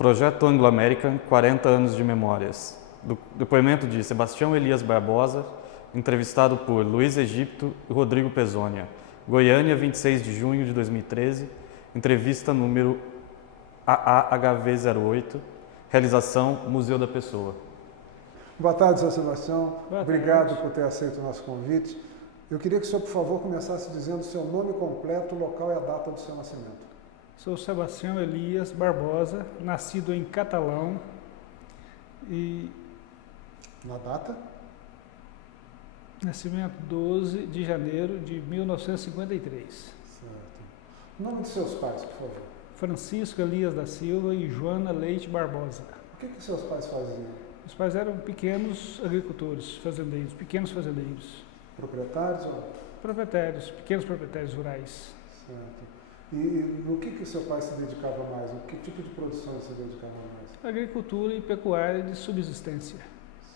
Projeto Anglo-American, 40 anos de memórias. Depoimento de Sebastião Elias Barbosa, entrevistado por Luiz Egipto e Rodrigo Pezonia. Goiânia, 26 de junho de 2013. Entrevista número AAHV08. Realização Museu da Pessoa. Boa tarde, Sr. Sebastião. Boa Obrigado tarde. por ter aceito o nosso convite. Eu queria que o senhor, por favor, começasse dizendo o seu nome completo, o local e a data do seu nascimento. Sou Sebastião Elias Barbosa, nascido em Catalão e Na data? nascimento 12 de janeiro de 1953. Certo. O nome dos seus pais, por favor. Francisco Elias da Silva e Joana Leite Barbosa. O que seus pais faziam? Os pais eram pequenos agricultores, fazendeiros, pequenos fazendeiros, Proprietários? Ou... proprietários, pequenos proprietários rurais. Certo. E no que seu pai se dedicava mais? O que tipo de produção ele se dedicava mais? Agricultura e pecuária de subsistência.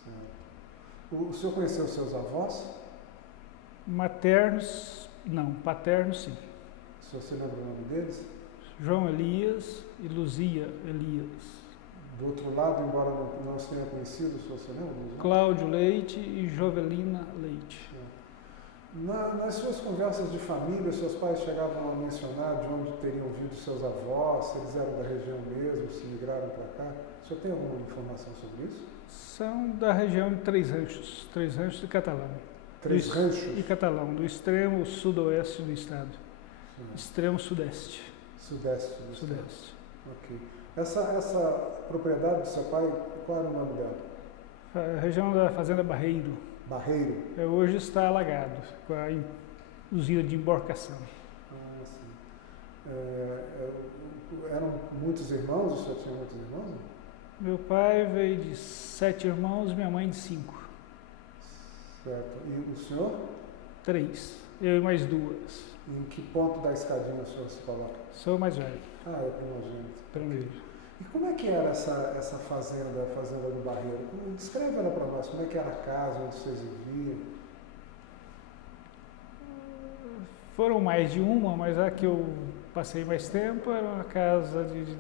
Certo. O senhor conheceu seus avós? Maternos, não, paternos sim. O senhor se lembra o nome deles? João Elias e Luzia Elias. Do outro lado, embora não se tenha conhecido, o senhor se lembra? Cláudio Leite e Jovelina Leite. Nas suas conversas de família, seus pais chegavam a mencionar de onde teriam vindo seus avós, se eles eram da região mesmo, se migraram para cá. O senhor tem alguma informação sobre isso? São da região de Três Ranchos de Catalão. Três Ranchos? E Catalão, do extremo sudoeste do estado. Sim. Extremo sudeste. Sudeste do estado. Sudeste. Ok. Essa propriedade do seu pai, qual era o nome dela? A região da Fazenda Barreiro. Barreiro? Hoje está alagado, com a usina de embarcação. Ah, sim. Eram muitos irmãos? O senhor tinha muitos irmãos? Meu pai veio de 7 irmãos, minha mãe de 5. Certo. E o senhor? 3. Eu e mais 2. Em que ponto da escadinha o senhor se coloca? Sou o mais velho. Ah, é primogênito. Primeiro. E como é que era essa fazenda, a fazenda do Barreiro? Descreve ela para nós, como é que era a casa, onde vocês viviam? Foram mais de uma, mas a que eu passei mais tempo era uma casa de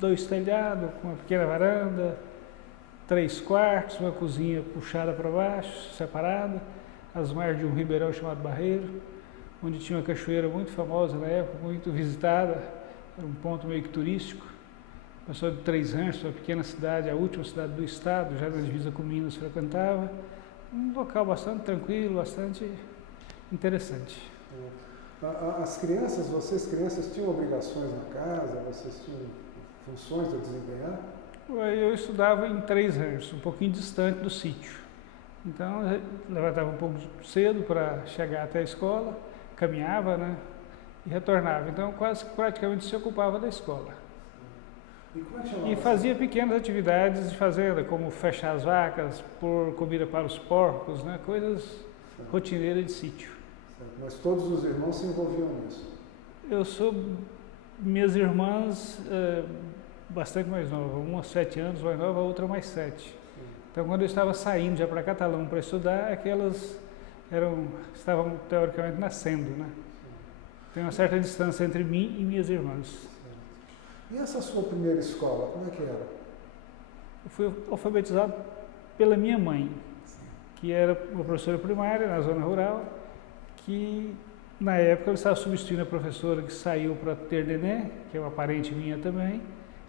2 telhados, com uma pequena varanda, 3 quartos, uma cozinha puxada para baixo, separada, às margens de um ribeirão chamado Barreiro, onde tinha uma cachoeira muito famosa na época, muito visitada, era um ponto meio que turístico. Passou de Três Ranchos, uma pequena cidade, a última cidade do estado, já na divisa com Minas frequentava. Um local bastante tranquilo, bastante interessante. As crianças, vocês crianças, tinham obrigações na casa? Vocês tinham funções a desempenhar? Eu estudava em Três Ranchos, um pouquinho distante do sítio. Então, eu levantava um pouco cedo para chegar até a escola, caminhava, né, e retornava. Então, quase praticamente se ocupava da escola. E fazia pequenas atividades de fazenda, como fechar as vacas, pôr comida para os porcos, né? Coisas rotineiras de sítio. Certo. Mas todos os irmãos se envolviam nisso? Minhas irmãs, bastante mais nova, uma 7 anos mais nova, a outra mais 7. Então, quando eu estava saindo já para Catalão para estudar, aquelas estavam teoricamente nascendo, né? Tem uma certa distância entre mim e minhas irmãs. E essa sua primeira escola, como é que era? Eu fui alfabetizado pela minha mãe, que era uma professora primária na zona rural, que na época eu estava substituindo a professora que saiu para ter neném, que é uma parente minha também.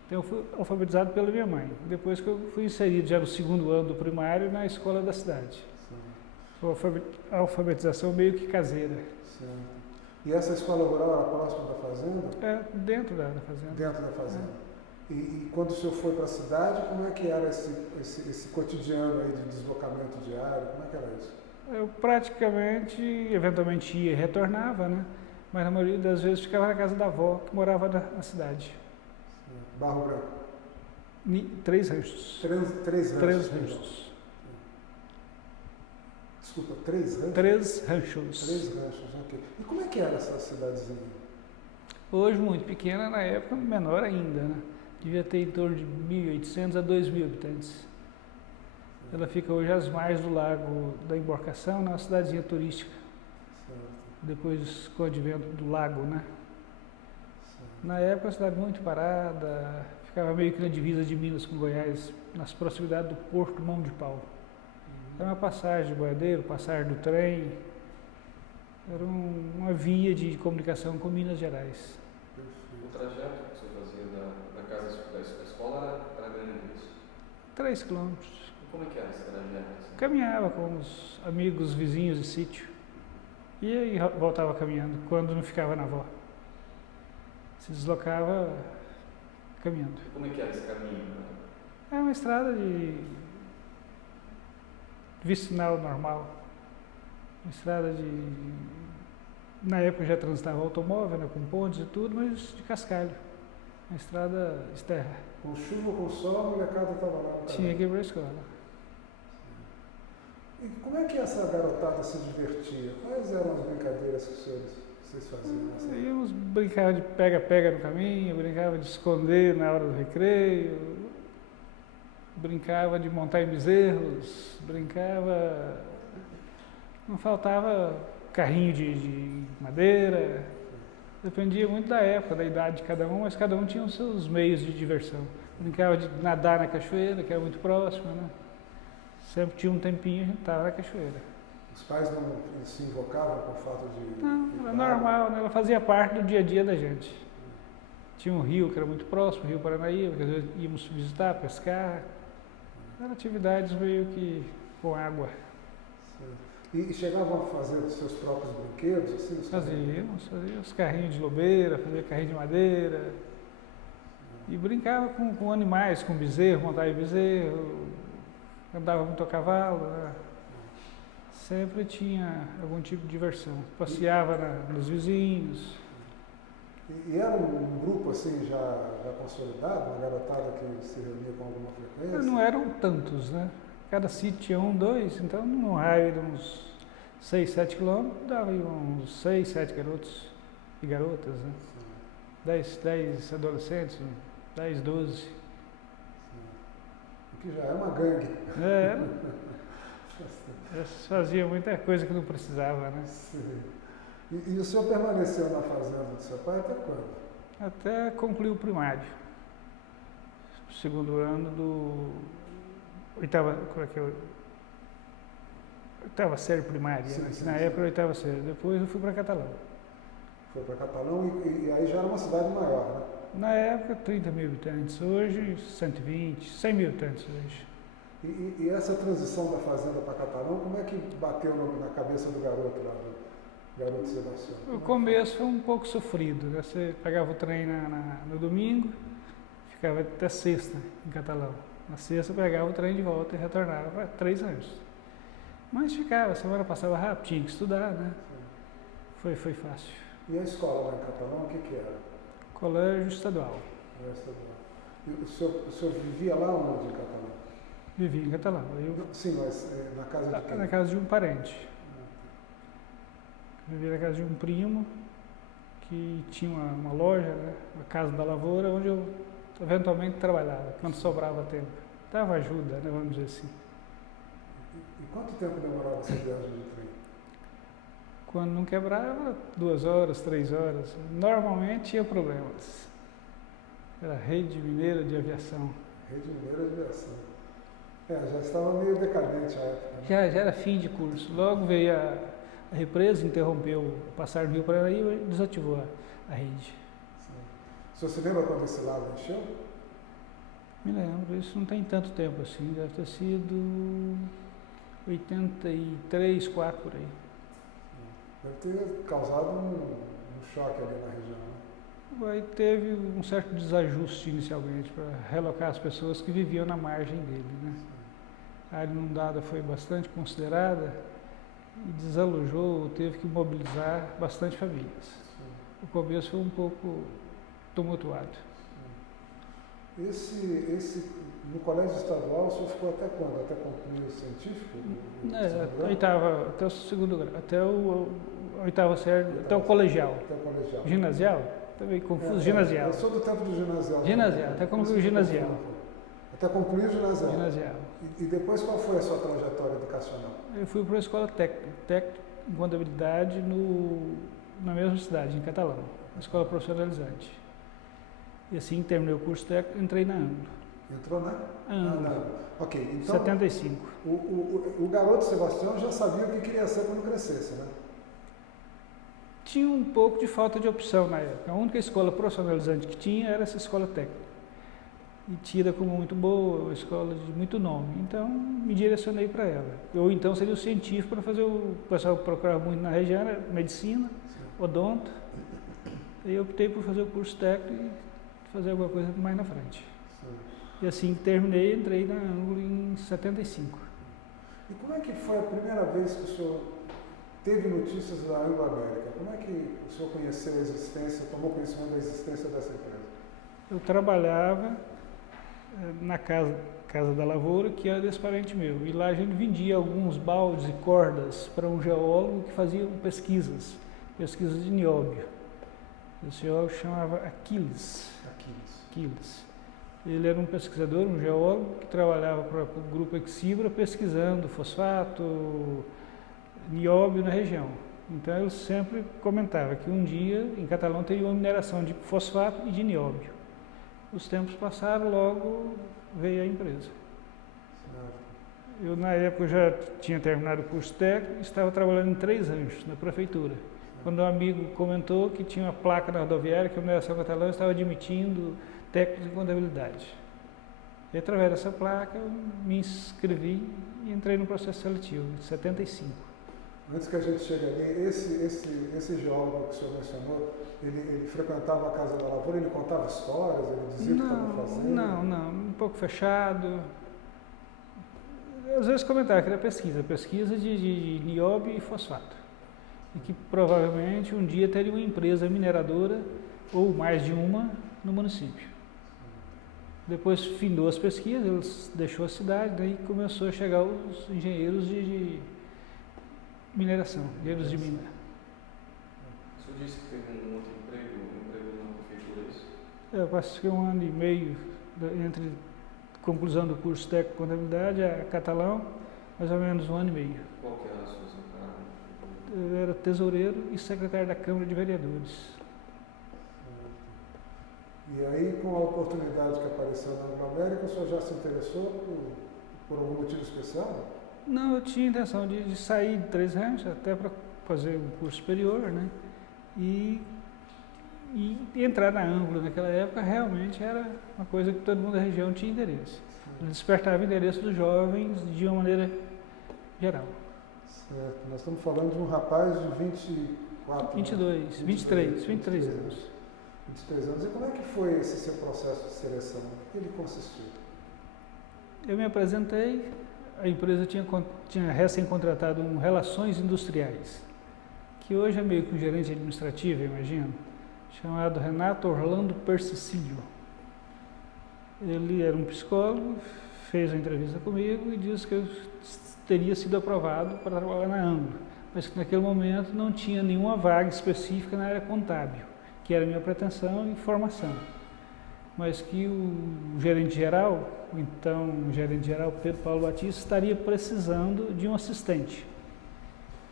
Então eu fui alfabetizado pela minha mãe. Depois que eu fui inserido já no 2º ano do primário na escola da cidade. Foi a alfabetização meio que caseira. Certo. E essa escola rural era próxima da fazenda? Dentro da fazenda. Dentro da fazenda. E quando o senhor foi para a cidade, como é que era esse cotidiano aí de deslocamento diário? Como é que era isso? Eu praticamente, eventualmente ia e retornava, né? Mas na maioria das vezes ficava na casa da avó, que morava na cidade. Barro Branco? Três Ranchos. Três Ranchos. Três Ranchos. Desculpa, Três Ranchos? Três Ranchos. Três Ranchos, ok. E como é que era essa cidadezinha? Hoje muito pequena, na época menor ainda, né? Devia ter em torno de 1.800 a 2.000 habitantes. Ela fica hoje às margens do lago da Embarcação, uma cidadezinha turística. Certo. Depois com o advento do lago, né? Certo. Na época a cidade muito parada, ficava meio que na divisa de Minas com Goiás, nas proximidades do Porto Mão de Pau. Era uma passagem de boiadeiro, passagem do trem, era uma via de comunicação com Minas Gerais. O trajeto que você fazia da casa da escola era grande isso? 3 quilômetros. E como é que era esse trajeto? Assim? Caminhava com os amigos, vizinhos de sítio. E aí voltava caminhando, quando não ficava na avó. Se deslocava caminhando. E como é que era esse caminho? É uma estrada de vicinal normal. Uma estrada de... Na época já transitava automóvel, né, com pontes e tudo, mas de cascalho. Uma estrada de terra. Com chuva, com sol, a molecada estava lá. Tinha que ir para a escola. E como é que essa garotada se divertia? Quais eram as brincadeiras que vocês faziam nessa época? Íamos brincar de pega-pega no caminho, brincava de esconder na hora do recreio, brincava de montar em bezerros, brincava... Não faltava carrinho de madeira, dependia muito da época, da idade de cada um, mas cada um tinha os seus meios de diversão. Brincava de nadar na cachoeira, que era muito próxima, né? Sempre tinha um tempinho, a gente estava na cachoeira. Os pais não se invocavam com o fato de... Não, era normal, né? Ela fazia parte do dia a dia da gente. Tinha um rio que era muito próximo, o Rio Paranaíba, que às vezes íamos visitar, pescar. Eram atividades meio que com água. Certo. E chegavam a fazer os seus próprios brinquedos, assim? Fazíamos os carrinhos de lobeira, fazia carrinho de madeira. E brincava com animais, com bezerro, montava em bezerro, andava muito a cavalo, né? Sempre tinha algum tipo de diversão. Passeava nos vizinhos. E era um grupo assim já consolidado, uma garotada que se reunia com alguma frequência? Não eram tantos, né? Cada sítio tinha 1, 2, então num raio de uns 6, 7 quilômetros, dava aí uns 6, 7 garotos e garotas, né? 10 adolescentes, 10, 12. Sim. O que já é uma gangue. Eles faziam muita coisa que não precisava, né? Sim. E o senhor permaneceu na fazenda do seu pai até quando? Até concluir o primário. Segundo ano do... Oitava série primária, sim, né? sim, Na época era oitava série. Depois eu fui para Catalão. Foi para Catalão e aí já era uma cidade maior, né? Na época, 30 mil habitantes. Hoje, 120, 100 mil habitantes hoje. E essa transição da fazenda para Catalão, como é que bateu na cabeça do garoto lá, do garoto Sebastião? O começo foi um pouco sofrido, né? Você pegava o trem no domingo, ficava até sexta em Catalão. Na sexta pegava o trem de volta e retornava para 3 anos. Mas ficava, a semana passava rápido, tinha que estudar, né? Foi fácil. E a escola lá em Catalão, o que era? Colégio estadual. E o senhor vivia lá onde em Catalão? Vivia em Catalão. Sim, mas na casa de quem? Na casa de um parente. Vivia na casa de um primo que tinha uma loja, né? Uma casa da lavoura, onde eu eventualmente trabalhava, quando sobrava tempo. Dava ajuda, né? Vamos dizer assim. E quanto tempo demorava essa viagem de trem? Quando não quebrava, 2 horas, 3 horas. Normalmente tinha problemas. Era Rede Mineira de Aviação. Rede Mineira de Aviação. Já estava meio decadente a época. Né? Já era fim de curso. Logo veio a represa, interrompeu a passagem do Rio Paranaíba e desativou a rede. Sim. O senhor se lembra quando esse lago encheu? Me lembro, isso não tem tanto tempo assim, deve ter sido 83, 4 por aí. Deve ter causado um choque ali na região. Né? Aí teve um certo desajuste inicialmente para relocar as pessoas que viviam na margem dele, né? A área inundada foi bastante considerada e desalojou, teve que mobilizar bastante famílias. Sim. O começo foi um pouco tumultuado. No colégio estadual, o senhor ficou até quando? Até concluir o científico? Até o segundo grau, até o oitava série, até o colegial. Até o colegial. Ginasial? Também confuso, ginasial. Eu sou do tempo do ginasial. Ginasial, até concluir o ginasial. Até concluir o ginasial. Ginasial. E depois qual foi a sua trajetória educacional? Eu fui para a escola técnica em contabilidade na mesma cidade, em Catalão, uma escola profissionalizante. E assim que terminei o curso técnico, entrei na Anglo. Entrou na? Anglo. Ok, então 75. o garoto Sebastião já sabia o que queria ser quando crescesse, né? Tinha um pouco de falta de opção na época. A única escola profissionalizante que tinha era essa escola técnica. E tida como muito boa, uma escola de muito nome. Então, me direcionei para ela. Ou então seria o científico para fazer o pessoal procurava muito na região, era medicina, odonto. E eu optei por fazer o curso técnico e fazer alguma coisa mais na frente. E assim que terminei, entrei na Anglo em 75. E como é que foi a primeira vez que o senhor teve notícias da Anglo América? Como é que o senhor conheceu a existência, tomou conhecimento da existência dessa empresa? Eu trabalhava na casa da lavoura, que era desse parente meu. E lá a gente vendia alguns baldes e cordas para um geólogo que fazia pesquisas de nióbio. Esse geólogo chamava Aquiles. Ele era um pesquisador, um geólogo, que trabalhava para o grupo Exibra pesquisando fosfato, nióbio na região. Então ele sempre comentava que um dia em Catalão teria uma mineração de fosfato e de nióbio. Os tempos passaram, logo veio a empresa. Eu na época já tinha terminado o curso técnico e estava trabalhando em 3 ranchos na prefeitura. Quando um amigo comentou que tinha uma placa na rodoviária que a mineração Catalão estava admitindo técnicos de contabilidade. E através dessa placa eu me inscrevi e entrei no processo seletivo, em 75. Antes que a gente chegue ali, esse geólogo que o senhor mencionou, ele frequentava a Casa da Lavoura, ele contava histórias, ele dizia o que estava fazendo? Não, um pouco fechado. Às vezes comentava que era pesquisa de nióbio e fosfato. E que provavelmente um dia teria uma empresa mineradora, ou mais de uma, no município. Depois findou as pesquisas, ele deixou a cidade, daí começou a chegar os engenheiros de mineração, engenheiros de mina. O senhor disse que teve um outro emprego na prefeitura, é isso? Eu passei 1 ano e meio entre conclusão do curso técnico de contabilidade a Catalão, mais ou menos 1 ano e meio. Qual que era a sua cargo? Eu era tesoureiro e secretário da Câmara de Vereadores. E aí, com a oportunidade que apareceu na Anglo América, o senhor já se interessou por algum motivo especial? Não, eu tinha intenção de sair de 3 ranchos até para fazer um curso superior, né? E entrar na Anglo naquela época realmente era uma coisa que todo mundo da região tinha interesse. Ele despertava o interesse dos jovens de uma maneira geral. Certo. Nós estamos falando de um rapaz de 23 anos. 23 anos. E como é que foi esse seu processo de seleção? O que ele consistiu? Eu me apresentei, a empresa tinha recém-contratado um Relações Industriais, que hoje é meio que um gerente administrativo, eu imagino, chamado Renato Orlando Persicilio. Ele era um psicólogo, fez a entrevista comigo e disse que eu teria sido aprovado para trabalhar na Anglo, mas que naquele momento não tinha nenhuma vaga específica na área contábil, que era a minha pretensão e formação. Mas que o gerente geral, o então gerente geral Pedro Paulo Batista, estaria precisando de um assistente.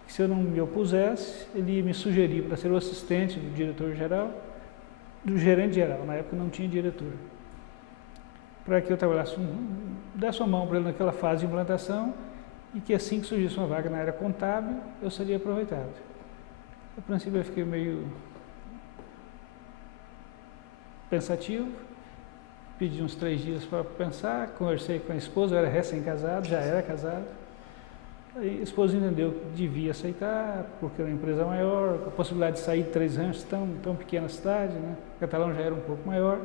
Que se eu não me opusesse, ele ia me sugerir para ser o assistente do diretor-geral, do gerente-geral, na época não tinha diretor. Para que eu trabalhasse, desse uma mão para ele naquela fase de implantação e que assim que surgisse uma vaga na área contábil, eu seria aproveitado. A princípio eu fiquei meio pensativo, pedi uns 3 dias para pensar, conversei com a esposa, eu era recém-casado, já era casado. Aí a esposa entendeu que devia aceitar, porque era uma empresa maior, a possibilidade de sair de 3 ranchos tão pequena cidade, né? Catalão já era um pouco maior.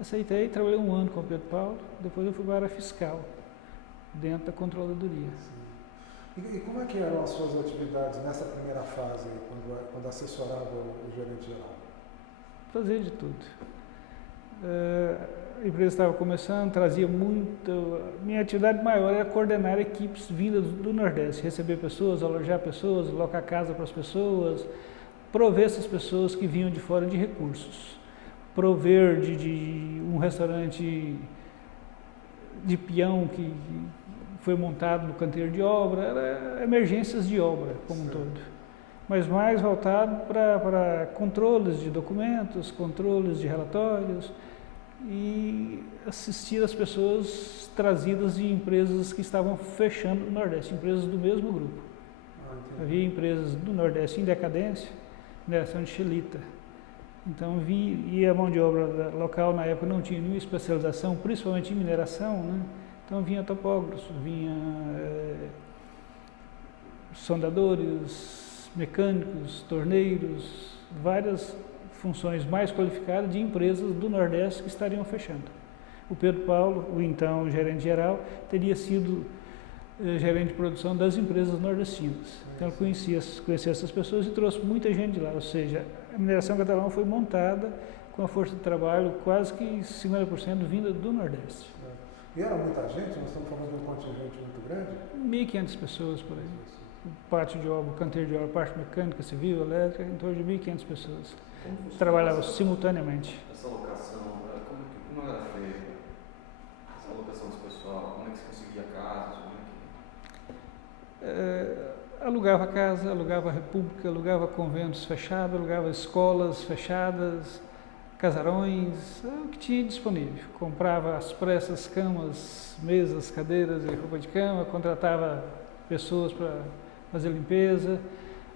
Aceitei, trabalhei 1 ano com o Pedro Paulo, depois eu fui para a área fiscal, dentro da controladoria. E como é que eram as suas atividades nessa primeira fase, quando assessorava o gerente geral? Fazia de tudo. A empresa estava começando, trazia muito. Minha atividade maior era coordenar equipes vindas do Nordeste, receber pessoas, alojar pessoas, alocar casa para as pessoas, prover essas pessoas que vinham de fora de recursos, prover de um restaurante de peão que foi montado no canteiro de obra, era emergências de obra como um todo. mas mais voltado para controles de documentos, controles de relatórios e assistir as pessoas trazidas de empresas que estavam fechando no Nordeste, empresas do mesmo grupo. Havia empresas do Nordeste em decadência, mineração de xilita. Então, e a mão de obra local na época não tinha nenhuma especialização, principalmente em mineração, né? Então vinha topógrafos, vinha sondadores, mecânicos, torneiros, várias funções mais qualificadas de empresas do Nordeste que estariam fechando. O Pedro Paulo, o então gerente geral, teria sido gerente de produção das empresas nordestinas. Então ele conhecia essas pessoas e trouxe muita gente de lá, ou seja, a mineração catalã foi montada com a força de trabalho quase que 50% vinda do Nordeste. E era muita gente? Nós estamos falando de um contingente muito grande? 1.500 pessoas por aí. Pátio de obra, canteiro de obra, parte mecânica, civil, elétrica, em torno de 1.500 pessoas. Trabalhavam simultaneamente. Essa alocação, como era feita? Essa alocação desse pessoal, como é que se conseguia casas? Alugava casa, alugava república, alugava conventos fechados, alugava escolas fechadas, casarões, o que tinha disponível. Comprava às pressas camas, mesas, cadeiras e roupa de cama, contratava pessoas para fazer limpeza,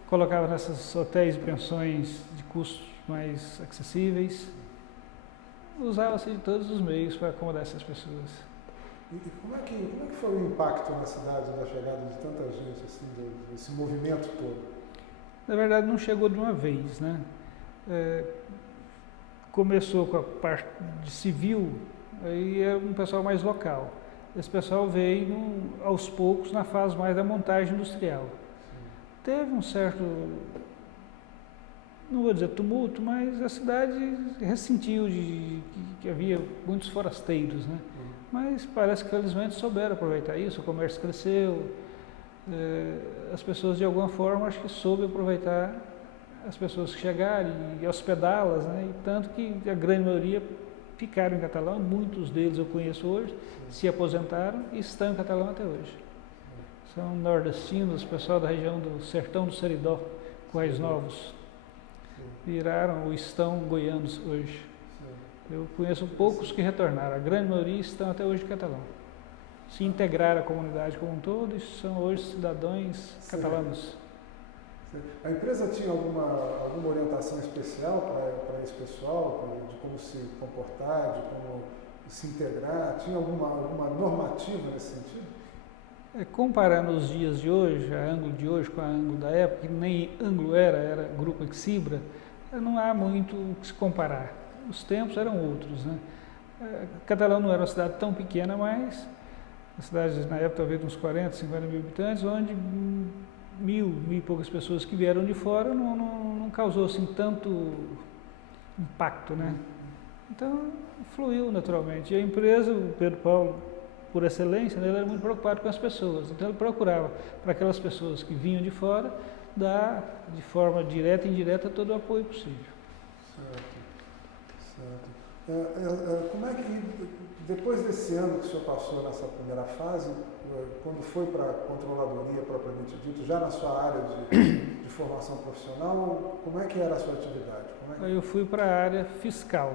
colocava nesses hotéis e pensões de custos mais acessíveis. Usava-se de todos os meios para acomodar essas pessoas. E como é que foi o impacto na cidade da chegada de tanta gente, assim, desse movimento todo? Na verdade, não chegou de uma vez, né? Começou com a parte de civil, aí é um pessoal mais local. Esse pessoal veio aos poucos na fase mais da montagem industrial. Sim. Teve um certo, não vou dizer tumulto, mas a cidade ressentiu que havia muitos forasteiros, né? Mas parece que felizmente souberam aproveitar isso, o comércio cresceu, as pessoas de alguma forma acho que soube aproveitar as pessoas que chegaram e hospedá-las, né? E tanto que a grande maioria ficaram em Catalão, muitos deles eu conheço hoje, se aposentaram e estão em Catalão até hoje. São nordestinos, pessoal da região do Sertão do Seridó, Quais Novos, viraram ou estão goianos hoje. Eu conheço poucos que retornaram, a grande maioria estão até hoje em Catalão. Se integraram à comunidade como um todo e são hoje cidadãos catalanos. A empresa tinha alguma orientação especial para esse pessoal, de como se comportar, de como se integrar? Tinha alguma normativa nesse sentido? Comparando os dias de hoje, a ângulo de hoje com a ângulo da época, que nem ângulo era Grupo Exibra, não há muito o que se comparar. Os tempos eram outros, né? Catalão não era uma cidade tão pequena, mas a cidade na época talvez uns 40, 50 mil habitantes, onde mil e poucas pessoas que vieram de fora não causou assim tanto impacto, né? Então fluiu naturalmente. E a empresa, o Pedro Paulo, por excelência, ele era muito preocupado com as pessoas. Então ele procurava para aquelas pessoas que vinham de fora dar de forma direta e indireta todo o apoio possível. Certo. Como é que, depois desse ano que o senhor passou nessa primeira fase, quando foi para a controladoria propriamente dito, já na sua área de formação profissional, como é que era a sua atividade? Eu fui para a área fiscal,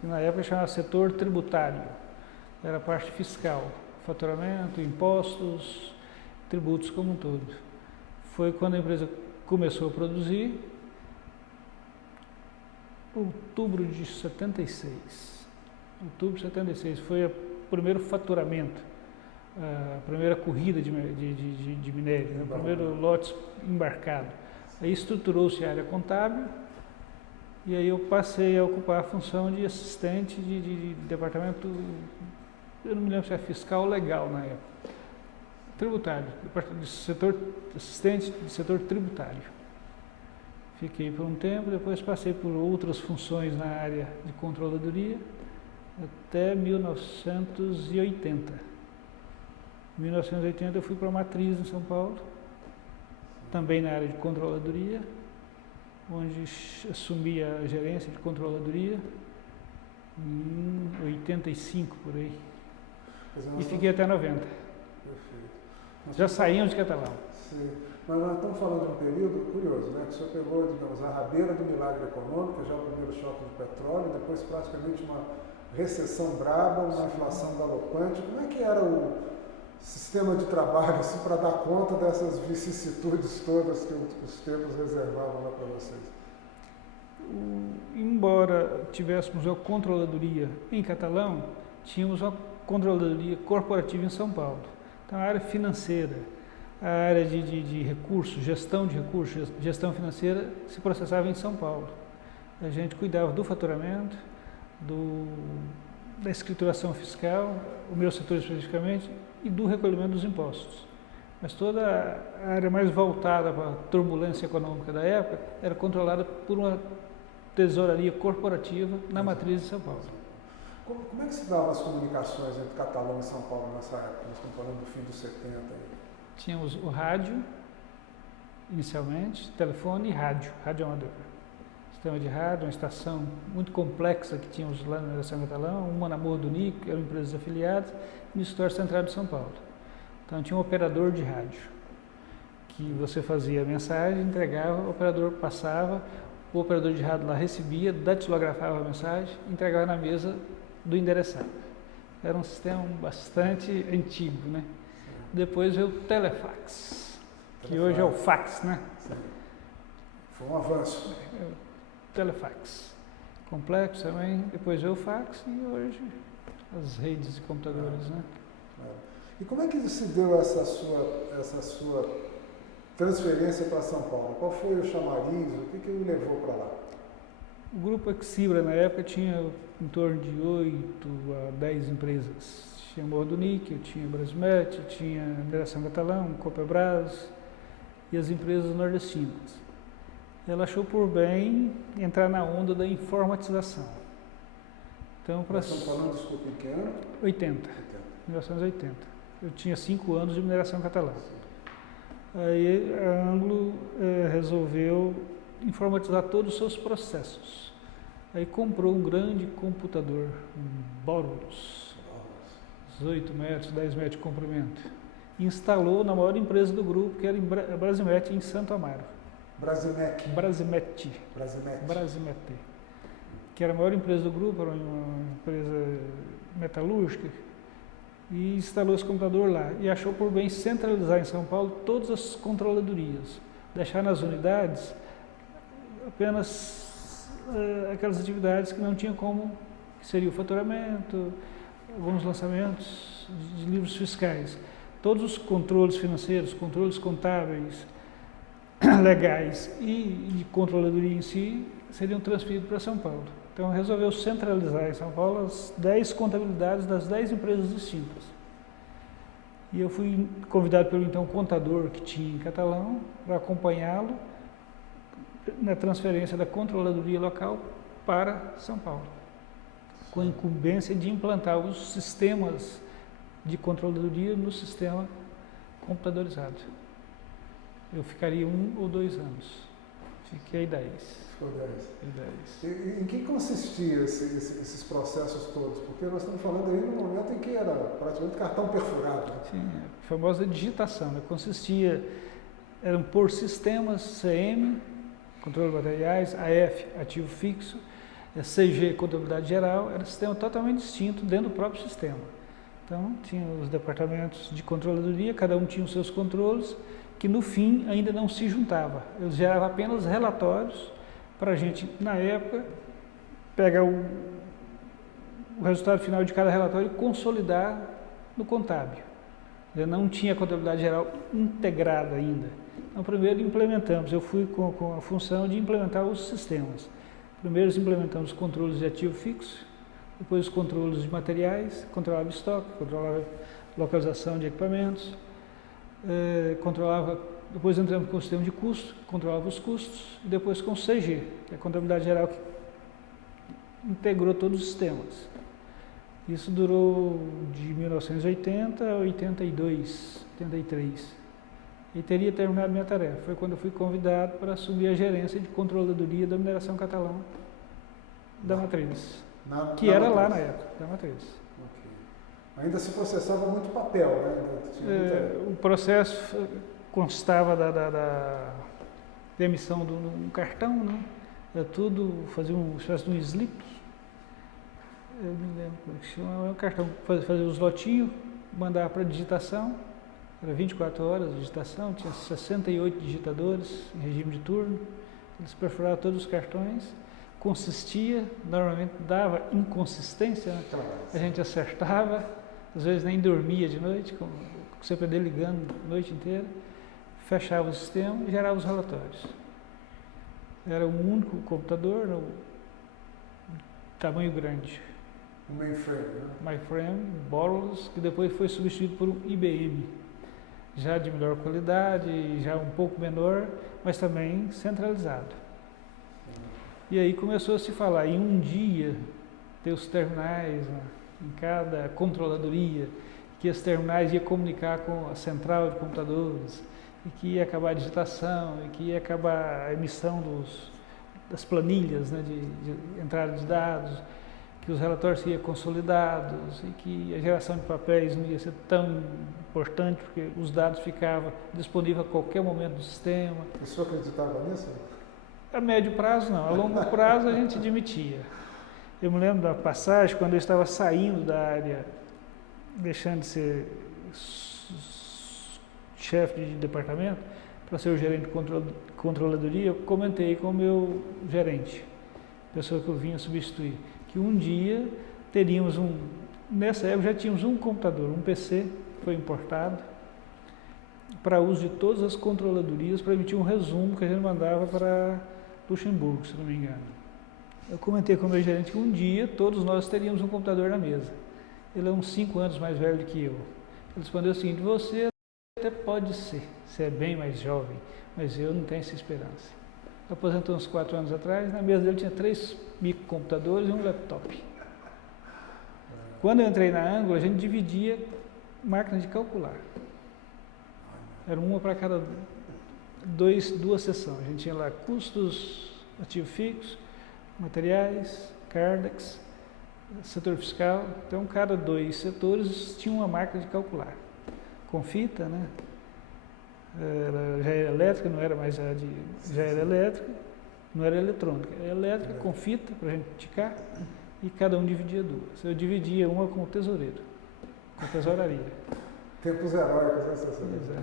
que na época chamava setor tributário, era a parte fiscal, faturamento, impostos, tributos como um todo. Foi quando a empresa começou a produzir, outubro de 76. Outubro de 76 foi o primeiro faturamento, a primeira corrida de minério, né? O primeiro lote embarcado. Aí estruturou-se a área contábil e aí eu passei a ocupar a função de assistente de departamento, eu não me lembro se é fiscal ou legal na época, tributário, assistente de setor tributário. Fiquei por um tempo, depois passei por outras funções na área de controladoria até 1980. Em 1980 eu fui para a Matriz em São Paulo, também na área de controladoria, onde assumi a gerência de controladoria em 85 por aí. E fiquei até 90. Perfeito. Já saíam de Catalão. Sim. Mas nós estamos falando de um período curioso, né? Que o senhor pegou, digamos, a rabeira do milagre econômico, já o primeiro choque de petróleo, depois praticamente uma recessão braba, uma inflação galopante. Como é que era o sistema de trabalho assim, para dar conta dessas vicissitudes todas que os tempos reservavam lá para vocês? Embora tivéssemos uma controladoria em Catalão, tínhamos uma controladoria corporativa em São Paulo. Então, a área financeira, a área de recursos, gestão de recursos, gestão financeira, se processava em São Paulo. A gente cuidava do faturamento, da escrituração fiscal, o meu setor especificamente, e do recolhimento dos impostos. Mas toda a área mais voltada para a turbulência econômica da época era controlada por uma tesouraria corporativa na matriz de São Paulo. Como é que se davam as comunicações entre Catalão e São Paulo nessa época? Nós estamos falando do fim dos 70 aí. Tínhamos o rádio, inicialmente, telefone e rádio amador. Sistema de rádio, uma estação muito complexa que tínhamos lá na Mineração Catalão, uma na Morro do Nico, que eram empresas afiliadas, e no Escritório Central de São Paulo. Então tinha um operador de rádio, que você fazia a mensagem, entregava, o operador passava, o operador de rádio lá recebia, datilografava a mensagem, entregava na mesa do endereçado. Era um sistema bastante antigo, né? Depois veio o telefax, que hoje é o fax, né? Sim. Foi um avanço. Telefax. Complexo também, depois veio o fax e hoje as redes de computadores, né? E como é que se deu essa sua transferência para São Paulo? Qual foi o chamariz? O que o levou para lá? O grupo Exibra, na época, tinha em torno de 8 a 10 empresas. Tinha Morro do Níquel, tinha Brasmet, tinha Mineração Catalão, Copebras e as empresas nordestinas. Ela achou por bem entrar na onda da informatização. Então, para... Nós estamos falando, desculpa, em que ano? 80, 1980. Eu tinha 5 anos de Mineração Catalão. Aí a Anglo resolveu informatizar todos os seus processos. Aí comprou um grande computador, um Borus, 18 metros, 10 metros de comprimento. E instalou na maior empresa do grupo, que era a Brasimet, em Santo Amaro. Brasimet. Brasimet. Que era a maior empresa do grupo, era uma empresa metalúrgica. E instalou esse computador lá. E achou por bem centralizar em São Paulo todas as controladorias. Deixar nas unidades apenas aquelas atividades que não tinham como, que seria o faturamento, alguns lançamentos de livros fiscais. Todos os controles financeiros, controles contábeis, legais e de controladoria em si seriam transferidos para São Paulo. Então resolveu centralizar em São Paulo as 10 contabilidades das 10 empresas distintas. E eu fui convidado pelo então contador que tinha em Catalão para acompanhá-lo na transferência da controladoria local para São Paulo, com a incumbência de implantar os sistemas de controladoria no sistema computadorizado. Eu ficaria 1 ou 2 anos. Fiquei 10. Ficou 10. E em que consistiam esses processos todos? Porque nós estamos falando aí no momento em que era praticamente cartão perfurado. Né? Sim, a famosa digitação, né? Eram por sistemas CM, controle de materiais, AF, ativo fixo, CG, contabilidade geral, era um sistema totalmente distinto dentro do próprio sistema. Então, tinha os departamentos de controladoria, cada um tinha os seus controles, que no fim ainda não se juntava. Eles geravam apenas relatórios para a gente, na época, pegar o resultado final de cada relatório e consolidar no contábil. Não tinha a contabilidade geral integrada ainda. Então, primeiro implementamos, eu fui com a função de implementar os sistemas. Primeiro implementamos os controles de ativo fixo, depois os controles de materiais, controlava estoque, controlava localização de equipamentos, depois entramos com o sistema de custo, controlava os custos, e depois com o CG, que é a contabilidade geral que integrou todos os sistemas. Isso durou de 1980 a 82, 83. E teria terminado minha tarefa. Foi quando eu fui convidado para assumir a gerência de controladoria da Mineração Catalão da Matriz, que era lá na época, da Matriz. Okay. Ainda se processava muito papel, né? O processo constava da emissão de um cartão, né? Era tudo, fazia uma espécie de um slip. Eu me lembro como é que chama, o cartão, fazia os lotinhos, mandava para digitação, era 24 horas de digitação, tinha 68 digitadores em regime de turno, eles perfuravam todos os cartões, consistia, normalmente dava inconsistência, né? A gente acertava, às vezes nem dormia de noite, com o CPD ligando a noite inteira, fechava o sistema e gerava os relatórios. Era um único computador, tamanho grande. Um mainframe, né? Mainframe, borderless, que depois foi substituído por um IBM, já de melhor qualidade, já um pouco menor, mas também centralizado. E aí começou a se falar, em um dia, ter os terminais, né, em cada controladoria, que os terminais iam comunicar com a central de computadores, e que ia acabar a digitação, e que ia acabar a emissão das planilhas, né, de entrada de dados, que os relatórios iam consolidados, e que a geração de papéis não ia ser tão importante, porque os dados ficavam disponíveis a qualquer momento do sistema. O senhor acreditava nisso? A médio prazo não, a longo prazo a gente admitia. Eu me lembro da passagem, quando eu estava saindo da área, deixando de ser chefe de departamento, para ser o gerente de controladoria, eu comentei com o meu gerente, pessoa que eu vinha substituir, que um dia teríamos nessa época já tínhamos um computador, um PC, que foi importado, para uso de todas as controladorias, para emitir um resumo que a gente mandava para Luxemburgo, se não me engano. Eu comentei com o meu gerente que um dia todos nós teríamos um computador na mesa. Ele é uns 5 anos mais velho do que eu. Ele respondeu o seguinte: você até pode ser, você é bem mais jovem, mas eu não tenho essa esperança. Aposentou uns 4 anos atrás, na mesa dele tinha 3 microcomputadores e um laptop. Quando eu entrei na Angular, a gente dividia máquina de calcular. Era uma para cada duas sessões. A gente tinha lá custos, ativo fixo, materiais, Cardex, setor fiscal. Então, cada 2 setores tinha uma máquina de calcular. Com fita, né? Já era elétrica, não era mais já era elétrica, não era eletrônica. Era elétrica com fita para a gente ticar, e cada um dividia 2. Eu dividia uma com o tesoureiro, com a tesouraria. Tempos heróicos, né, senhor? Pois é.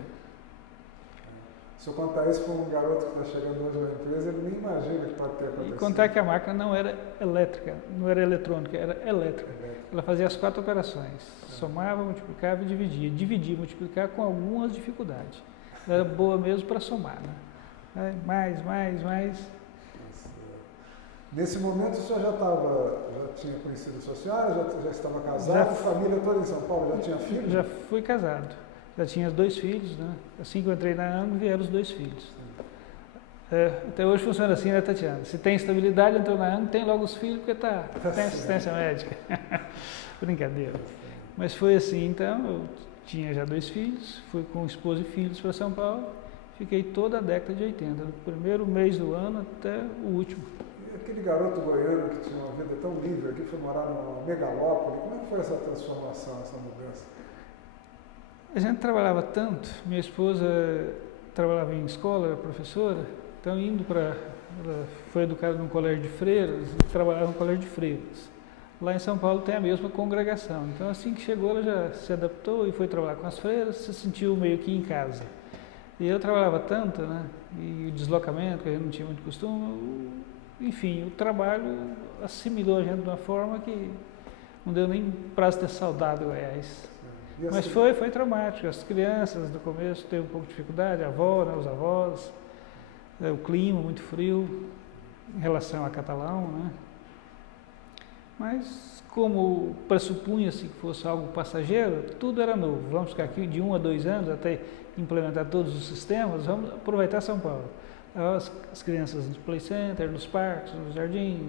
Se eu contar isso para um garoto que está chegando hoje na empresa, ele nem imagina que pode ter acontecido. E contar que a máquina não era elétrica, não era eletrônica, era elétrica. Ela fazia as 4 operações, somava, multiplicava e dividia. Dividir e multiplicar com algumas dificuldades. Ela era boa mesmo para somar, né? Mais. Nesse momento o senhor já tinha conhecido sua senhora, já estava casado, família toda em São Paulo, já tinha filhos? Já fui casado. Já tinha 2 filhos, né? Assim que eu entrei na Angular, vieram os 2 filhos. Até hoje funciona assim, né, Tatiana? Se tem estabilidade, entrou na Angular, tem logo os filhos, porque tem assistência médica. Brincadeira. Mas foi assim, então, eu tinha já 2 filhos, fui com esposa e filhos para São Paulo, fiquei toda a década de 80, do primeiro mês do ano até o último. E aquele garoto goiano que tinha uma vida tão livre aqui, foi morar numa megalópole, como é que foi essa transformação, essa mudança? A gente trabalhava tanto, minha esposa trabalhava em escola, era professora, então ela foi educada num colégio de freiras e trabalhava no colégio de freiras. Lá em São Paulo tem a mesma congregação, então assim que chegou ela já se adaptou e foi trabalhar com as freiras, se sentiu meio que em casa. E eu trabalhava tanto, né, e o deslocamento, que a gente não tinha muito costume, enfim, o trabalho assimilou a gente de uma forma que não deu nem prazo de ter saudade do Goiás. Mas foi traumático. As crianças, no começo, teve um pouco de dificuldade, a avó, né, os avós, o clima muito frio, em relação a Catalão, né? Mas, como pressupunha-se que fosse algo passageiro, tudo era novo. Vamos ficar aqui de 1 a 2 anos até implementar todos os sistemas, vamos aproveitar São Paulo. As crianças nos play center, nos parques, nos jardins,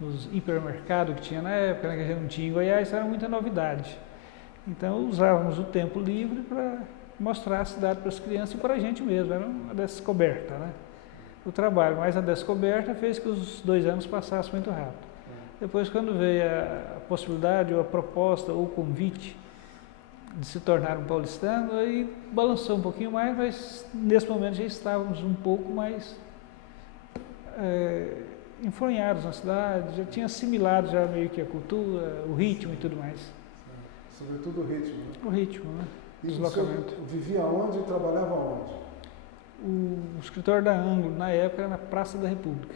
nos hipermercados que tinha na época, né, que a gente não tinha em Goiás, era muita novidade. Então, usávamos o tempo livre para mostrar a cidade para as crianças e para a gente mesmo, era uma descoberta, né? O trabalho, mas a descoberta fez que os 2 anos passassem muito rápido. Depois, quando veio a possibilidade, ou a proposta, ou o convite de se tornar um paulistano, aí balançou um pouquinho mais, mas nesse momento já estávamos um pouco mais enfronhados na cidade, já tinha assimilado já meio que a cultura, o ritmo e tudo mais. Sobretudo o ritmo, né? O ritmo, né? E Deslocamento. você vivia onde e trabalhava onde? O escritório da Ângulo, na época, era na Praça da República,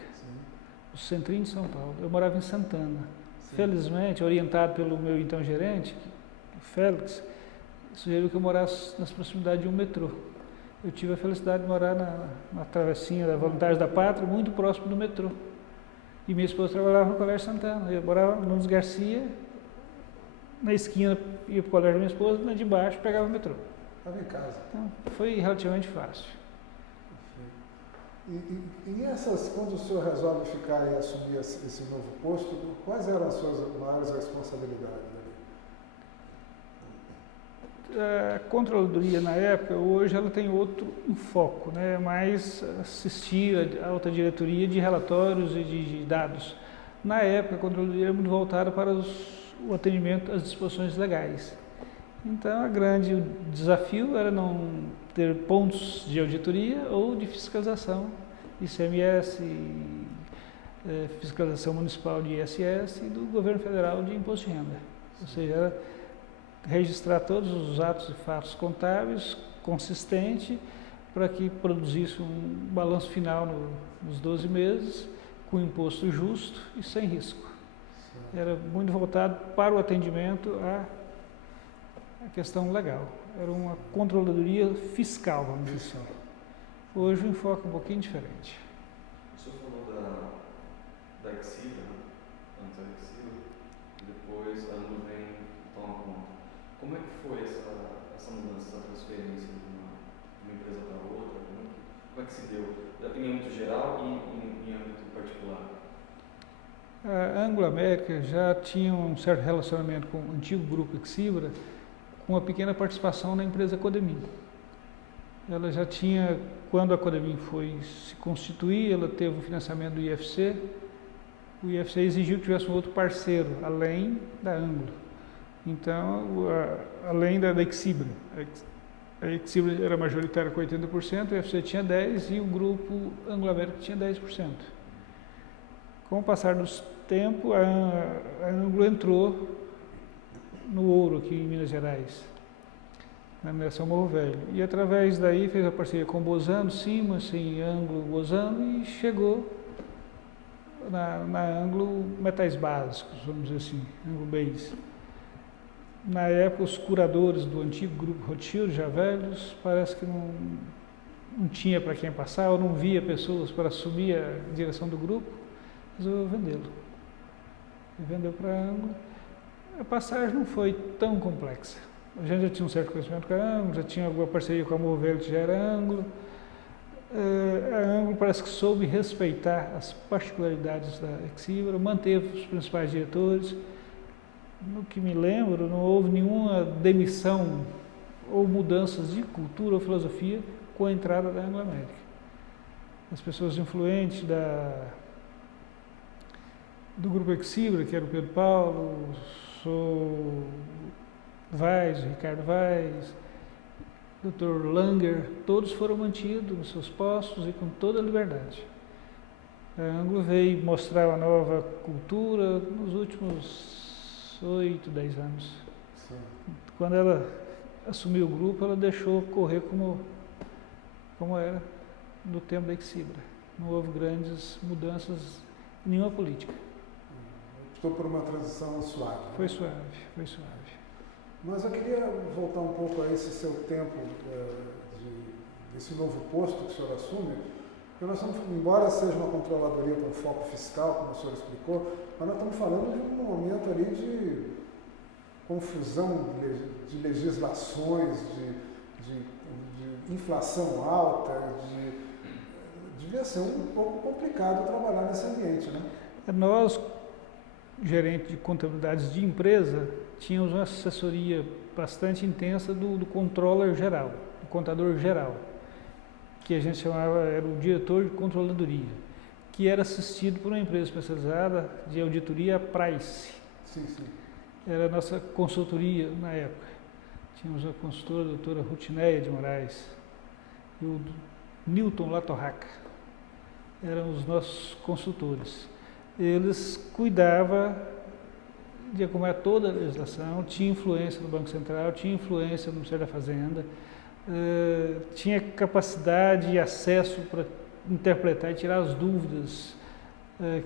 no centrinho de São Paulo. Eu morava em Santana. Sim. Felizmente, orientado pelo meu então gerente, o Félix, sugeriu que eu morasse nas proximidades de um metrô. Eu tive a felicidade de morar na travessinha da Voluntários da Pátria, muito próximo do metrô. E minha esposa trabalhava no Colégio Santana. Eu morava no Nunes Garcia, na esquina ia para o colégio da minha esposa, na de baixo pegava o metrô. Estava em casa. Então, foi relativamente fácil. E essas, quando o senhor resolve ficar e assumir esse novo posto, quais eram as suas maiores responsabilidades ali? A controladoria na época, hoje ela tem outro enfoque, né? Mais assistir a alta diretoria de relatórios e de dados. Na época, a controladoria era muito voltada para o atendimento às disposições legais. Então, o desafio era não ter pontos de auditoria ou de fiscalização, ICMS, fiscalização municipal de ISS e do governo federal de imposto de renda. Ou seja, era registrar todos os atos e fatos contábeis consistente para que produzisse um balanço final nos 12 meses com imposto justo e sem risco. Era muito voltado para o atendimento à questão legal. Era uma controladoria fiscal, vamos dizer assim. Hoje o enfoque é um pouquinho diferente. O senhor falou da Exibra, né? Antes da Exibra, e depois a Ângulo vem tomar conta. Como é que foi essa mudança, essa transferência de uma empresa para outra? Como é que se deu? Em âmbito geral e em âmbito particular? A Ângulo América já tinha um certo relacionamento com o antigo grupo Exibra, com uma pequena participação na empresa Codemin. Ela já tinha, quando a Codemin foi se constituir, ela teve o financiamento do IFC. O IFC exigiu que tivesse um outro parceiro, além da Ângulo. Então, além da Exibra. A Exibra era majoritária com 80%, o IFC tinha 10% e o grupo Ângulo América tinha 10%. Com o passar dos tempos, a Ângulo entrou no ouro aqui em Minas Gerais, na mineração Morro Velho. E através daí fez a parceria com o Bozano, Siemens, Ângulo, Bozano e chegou na Ângulo Metais Básicos, vamos dizer assim, Ângulo Base. Na época, os curadores do antigo grupo Rothschild, já velhos, parece que não tinha para quem passar, ou não via pessoas para assumir a direção do grupo, resolveu vendê-lo. E vendeu para a Ângulo. A passagem não foi tão complexa. A gente já tinha um certo conhecimento com a Ângulo, já tinha alguma parceria com a Morro Velho, que já era Ângulo. A Ângulo parece que soube respeitar as particularidades da Exibra, manteve os principais diretores. No que me lembro, não houve nenhuma demissão ou mudanças de cultura ou filosofia com a entrada da Ângulo América. As pessoas influentes do grupo Exibra, que era o Pedro Paulo, o Vaz, o Ricardo Vaz, o Dr. Langer, todos foram mantidos nos seus postos e com toda a liberdade. A Ângulo veio mostrar uma nova cultura nos últimos 8, 10 anos. Sim. Quando ela assumiu o grupo, ela deixou correr como era no tempo da Exibra. Não houve grandes mudanças, nenhuma política. Optou por uma transição suave. Né? Foi suave. Mas eu queria voltar um pouco a esse seu tempo, desse novo posto que o senhor assume, porque nós estamos, embora seja uma controladoria com foco fiscal, como o senhor explicou, mas nós estamos falando de um momento ali de confusão de legislações, de inflação alta, devia ser um pouco complicado trabalhar nesse ambiente, né? Nós, gerente de contabilidades de empresa, tínhamos uma assessoria bastante intensa do controller geral, do contador geral, que a gente chamava, era o diretor de controladoria, que era assistido por uma empresa especializada de auditoria Price. Sim, sim. Era a nossa consultoria na época. Tínhamos a consultora, a doutora Rutineia de Moraes, e o Newton Latorraca. Eram os nossos consultores. Eles cuidavam de acompanhar toda a legislação, tinha influência no Banco Central, tinha influência no Ministério da Fazenda, tinha capacidade e acesso para interpretar e tirar as dúvidas,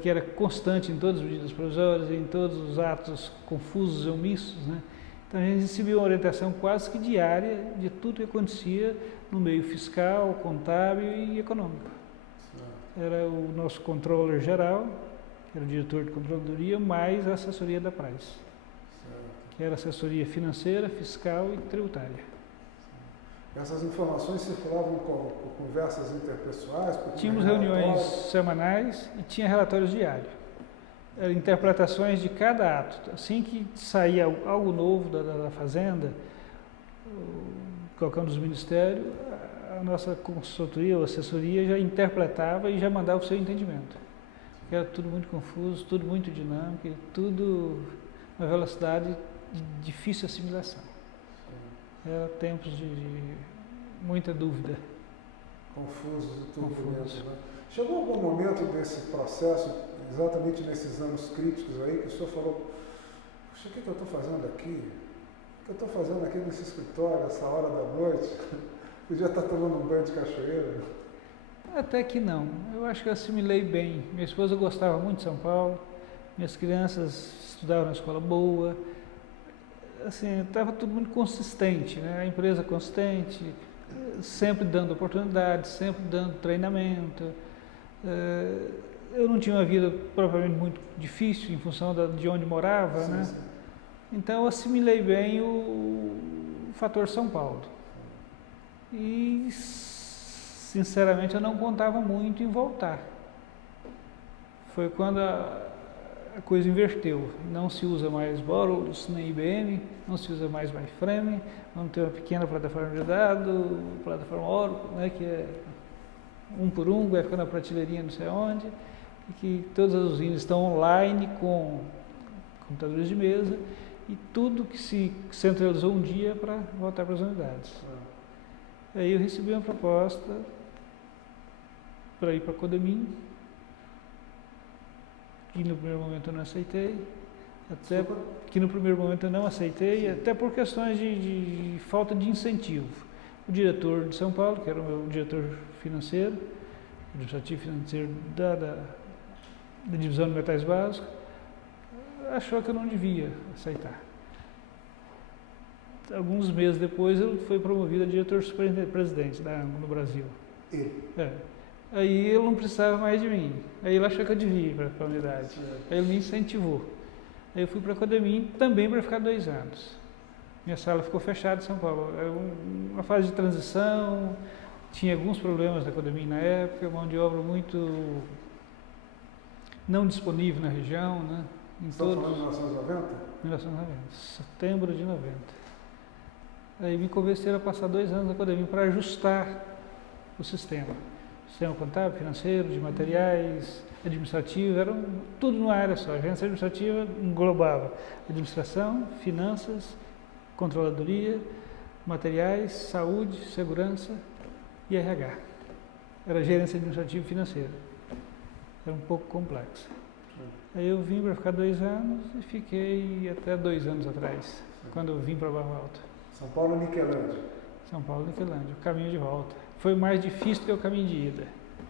que era constante em todas as medidas provisórias, em todos os atos confusos e omissos, né? Então a gente recebia uma orientação quase que diária de tudo que acontecia no meio fiscal, contábil e econômico. Era o nosso controller geral, que era o diretor de controladoria, mais a assessoria da Price, que era assessoria financeira, fiscal e tributária. Essas informações circulavam com conversas interpessoais? Tínhamos reuniões semanais e tinha relatórios diários. Interpretações de cada ato. Assim que saía algo novo da Fazenda, qualquer um dos ministérios, a nossa consultoria ou assessoria já interpretava e já mandava o seu entendimento. Era tudo muito confuso, tudo muito dinâmico, tudo uma velocidade de difícil assimilação. Era tempos de muita dúvida. Confusos e turbulentos, né? Chegou algum momento desse processo, exatamente nesses anos críticos aí, que o senhor falou, puxa, o que eu estou fazendo aqui? O que eu estou fazendo aqui nesse escritório, essa hora da noite? Podia estar tomando um banho de cachoeira? Até que não. Eu acho que eu assimilei bem. Minha esposa gostava muito de São Paulo, minhas crianças estudavam na escola boa, assim, estava tudo muito consistente, né? A empresa consistente, sempre dando oportunidades, sempre dando treinamento. Eu não tinha uma vida propriamente muito difícil em função de onde morava, sim, né? Sim. Então eu assimilei bem o fator São Paulo. E sinceramente eu não contava muito em voltar. Foi quando a coisa inverteu. Não se usa mais Boros nem IBM, não se usa mais MyFrame, vamos ter uma pequena plataforma de dados, plataforma Oracle, né, que é um por um, vai ficar na prateleirinha não sei onde, e que todas as usinas estão online com computadores de mesa, e tudo que se centralizou um dia para voltar para as unidades. Aí eu recebi uma proposta para ir para a Codemin, que no primeiro momento eu não aceitei, até por questões de falta de incentivo. O diretor de São Paulo, que era o meu diretor financeiro, administrativo financeiro da divisão de metais básicos, achou que eu não devia aceitar. Alguns meses depois ele foi promovido a diretor superintendente da ANGO no Brasil. Aí ele não precisava mais de mim. Aí ele achou que eu devia ir para a unidade. Aí ele me incentivou. Aí eu fui para a Codemin também para ficar 2 anos. Minha sala ficou fechada em São Paulo. Era uma fase de transição, tinha alguns problemas na Codemin na época, mão de obra muito não disponível na região, né? Estão falando de 1990? 1990, setembro de 90. Aí me convenceram a passar 2 anos na Codemin para ajustar o sistema contábil, financeiro, de materiais, administrativo, era tudo numa área só. A agência administrativa englobava administração, finanças, controladoria, materiais, saúde, segurança e RH. Era gerência administrativa e financeira. Era um pouco complexo. Aí eu vim para ficar 2 anos e fiquei até 2 anos atrás, quando eu vim para Barra Alta. São Paulo, Niquelândia. São Paulo, Niquelândia, o caminho de volta. Foi mais difícil do que o caminho de ida.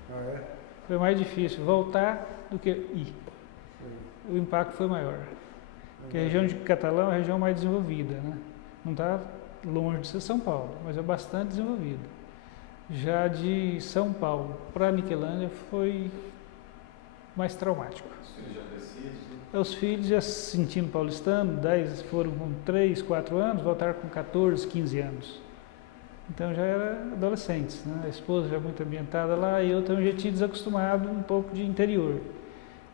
Ah, é? Foi mais difícil voltar do que ir. Sim. O impacto foi maior. Porque a região de Catalão é a região mais desenvolvida, né? Não está longe de ser São Paulo, mas é bastante desenvolvida. Já de São Paulo para Niquelândia foi mais traumático. Os filhos já crescidos? Os filhos já se sentindo paulistano, 10 foram com 3, 4 anos, voltaram com 14, 15 anos. Então já era adolescentes, né? A esposa já muito ambientada lá e eu também já tinha desacostumado um pouco de interior.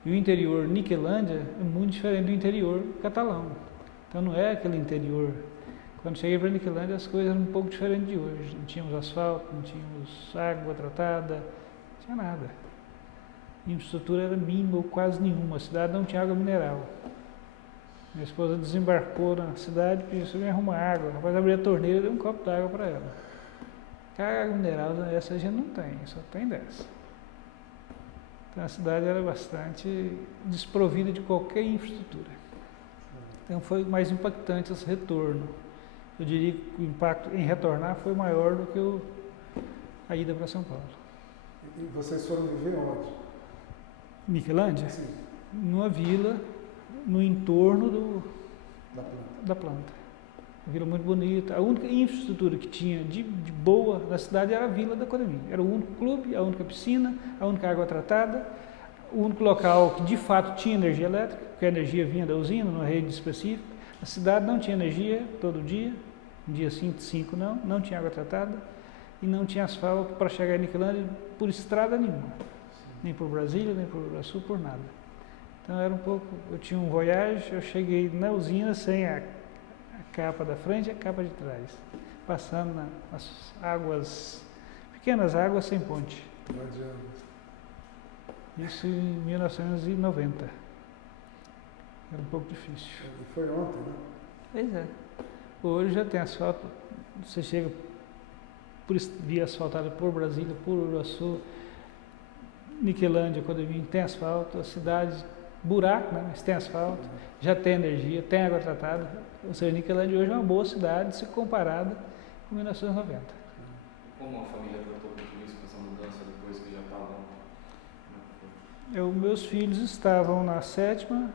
E o interior Niquelândia é muito diferente do interior catalão. Então não é aquele interior. Quando cheguei para Niquelândia as coisas eram um pouco diferentes de hoje. Não tínhamos asfalto, não tínhamos água tratada, não tinha nada. A infraestrutura era mínima ou quase nenhuma. A cidade não tinha água mineral. Minha esposa desembarcou na cidade e pediu se eu me arrumar água. O rapaz abriu a torneira e deu um copo d'água para ela. A água mineral, essa a gente não tem, só tem dessa. Então a cidade era bastante desprovida de qualquer infraestrutura. Então foi mais impactante esse retorno. Eu diria que o impacto em retornar foi maior do que a ida para São Paulo. E vocês foram viver onde? Michelândia? Sim. Numa vila, no entorno Da planta. da planta. Uma vila muito bonita. A única infraestrutura que tinha de boa na cidade era a vila da Codemim. Era o único clube, a única piscina, a única água tratada, o único local que de fato tinha energia elétrica, porque a energia vinha da usina, numa rede específica. A cidade não tinha energia todo dia, um dia sim, 5 não tinha água tratada e não tinha asfalto para chegar em Niquelândia por estrada nenhuma. Nem por Brasília, nem por Iguaçu, por nada. Então era um pouco, eu tinha um Voyage, eu cheguei na usina sem a capa da frente e a capa de trás, passando nas águas, pequenas águas sem ponte. Não adianta. Isso em 1990. Era um pouco difícil. E foi ontem, né? Pois é. Hoje já tem asfalto, você chega por via asfaltada por Brasília, por Iguaçu, Niquelândia, Codemim, tem asfalto, a cidade, buraco, né? Mas tem asfalto, já tem energia, tem água tratada. Ou seja, Niquelândia hoje é uma boa cidade se comparada com 1990. Como a família tratou com isso, com essa mudança depois que já estavam? Meus filhos estavam na sexta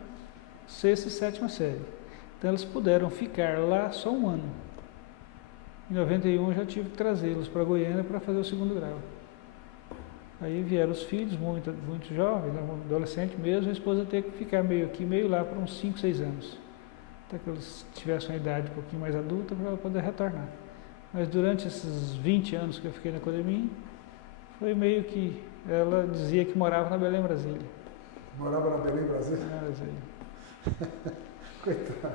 e sétima série. Então eles puderam ficar lá só um ano. Em 91 eu já tive que trazê-los para Goiânia para fazer o segundo grau. Aí vieram os filhos, muito jovens, adolescente mesmo, a esposa teve que ficar meio aqui, meio lá por uns 5, 6 anos. Até que eles tivessem uma idade um pouquinho mais adulta para ela poder retornar. Mas durante esses 20 anos que eu fiquei na Codemim, foi meio que ela dizia que morava na Belém, Brasília. Morava na Belém, Brasília? Na Brasília. Coitado.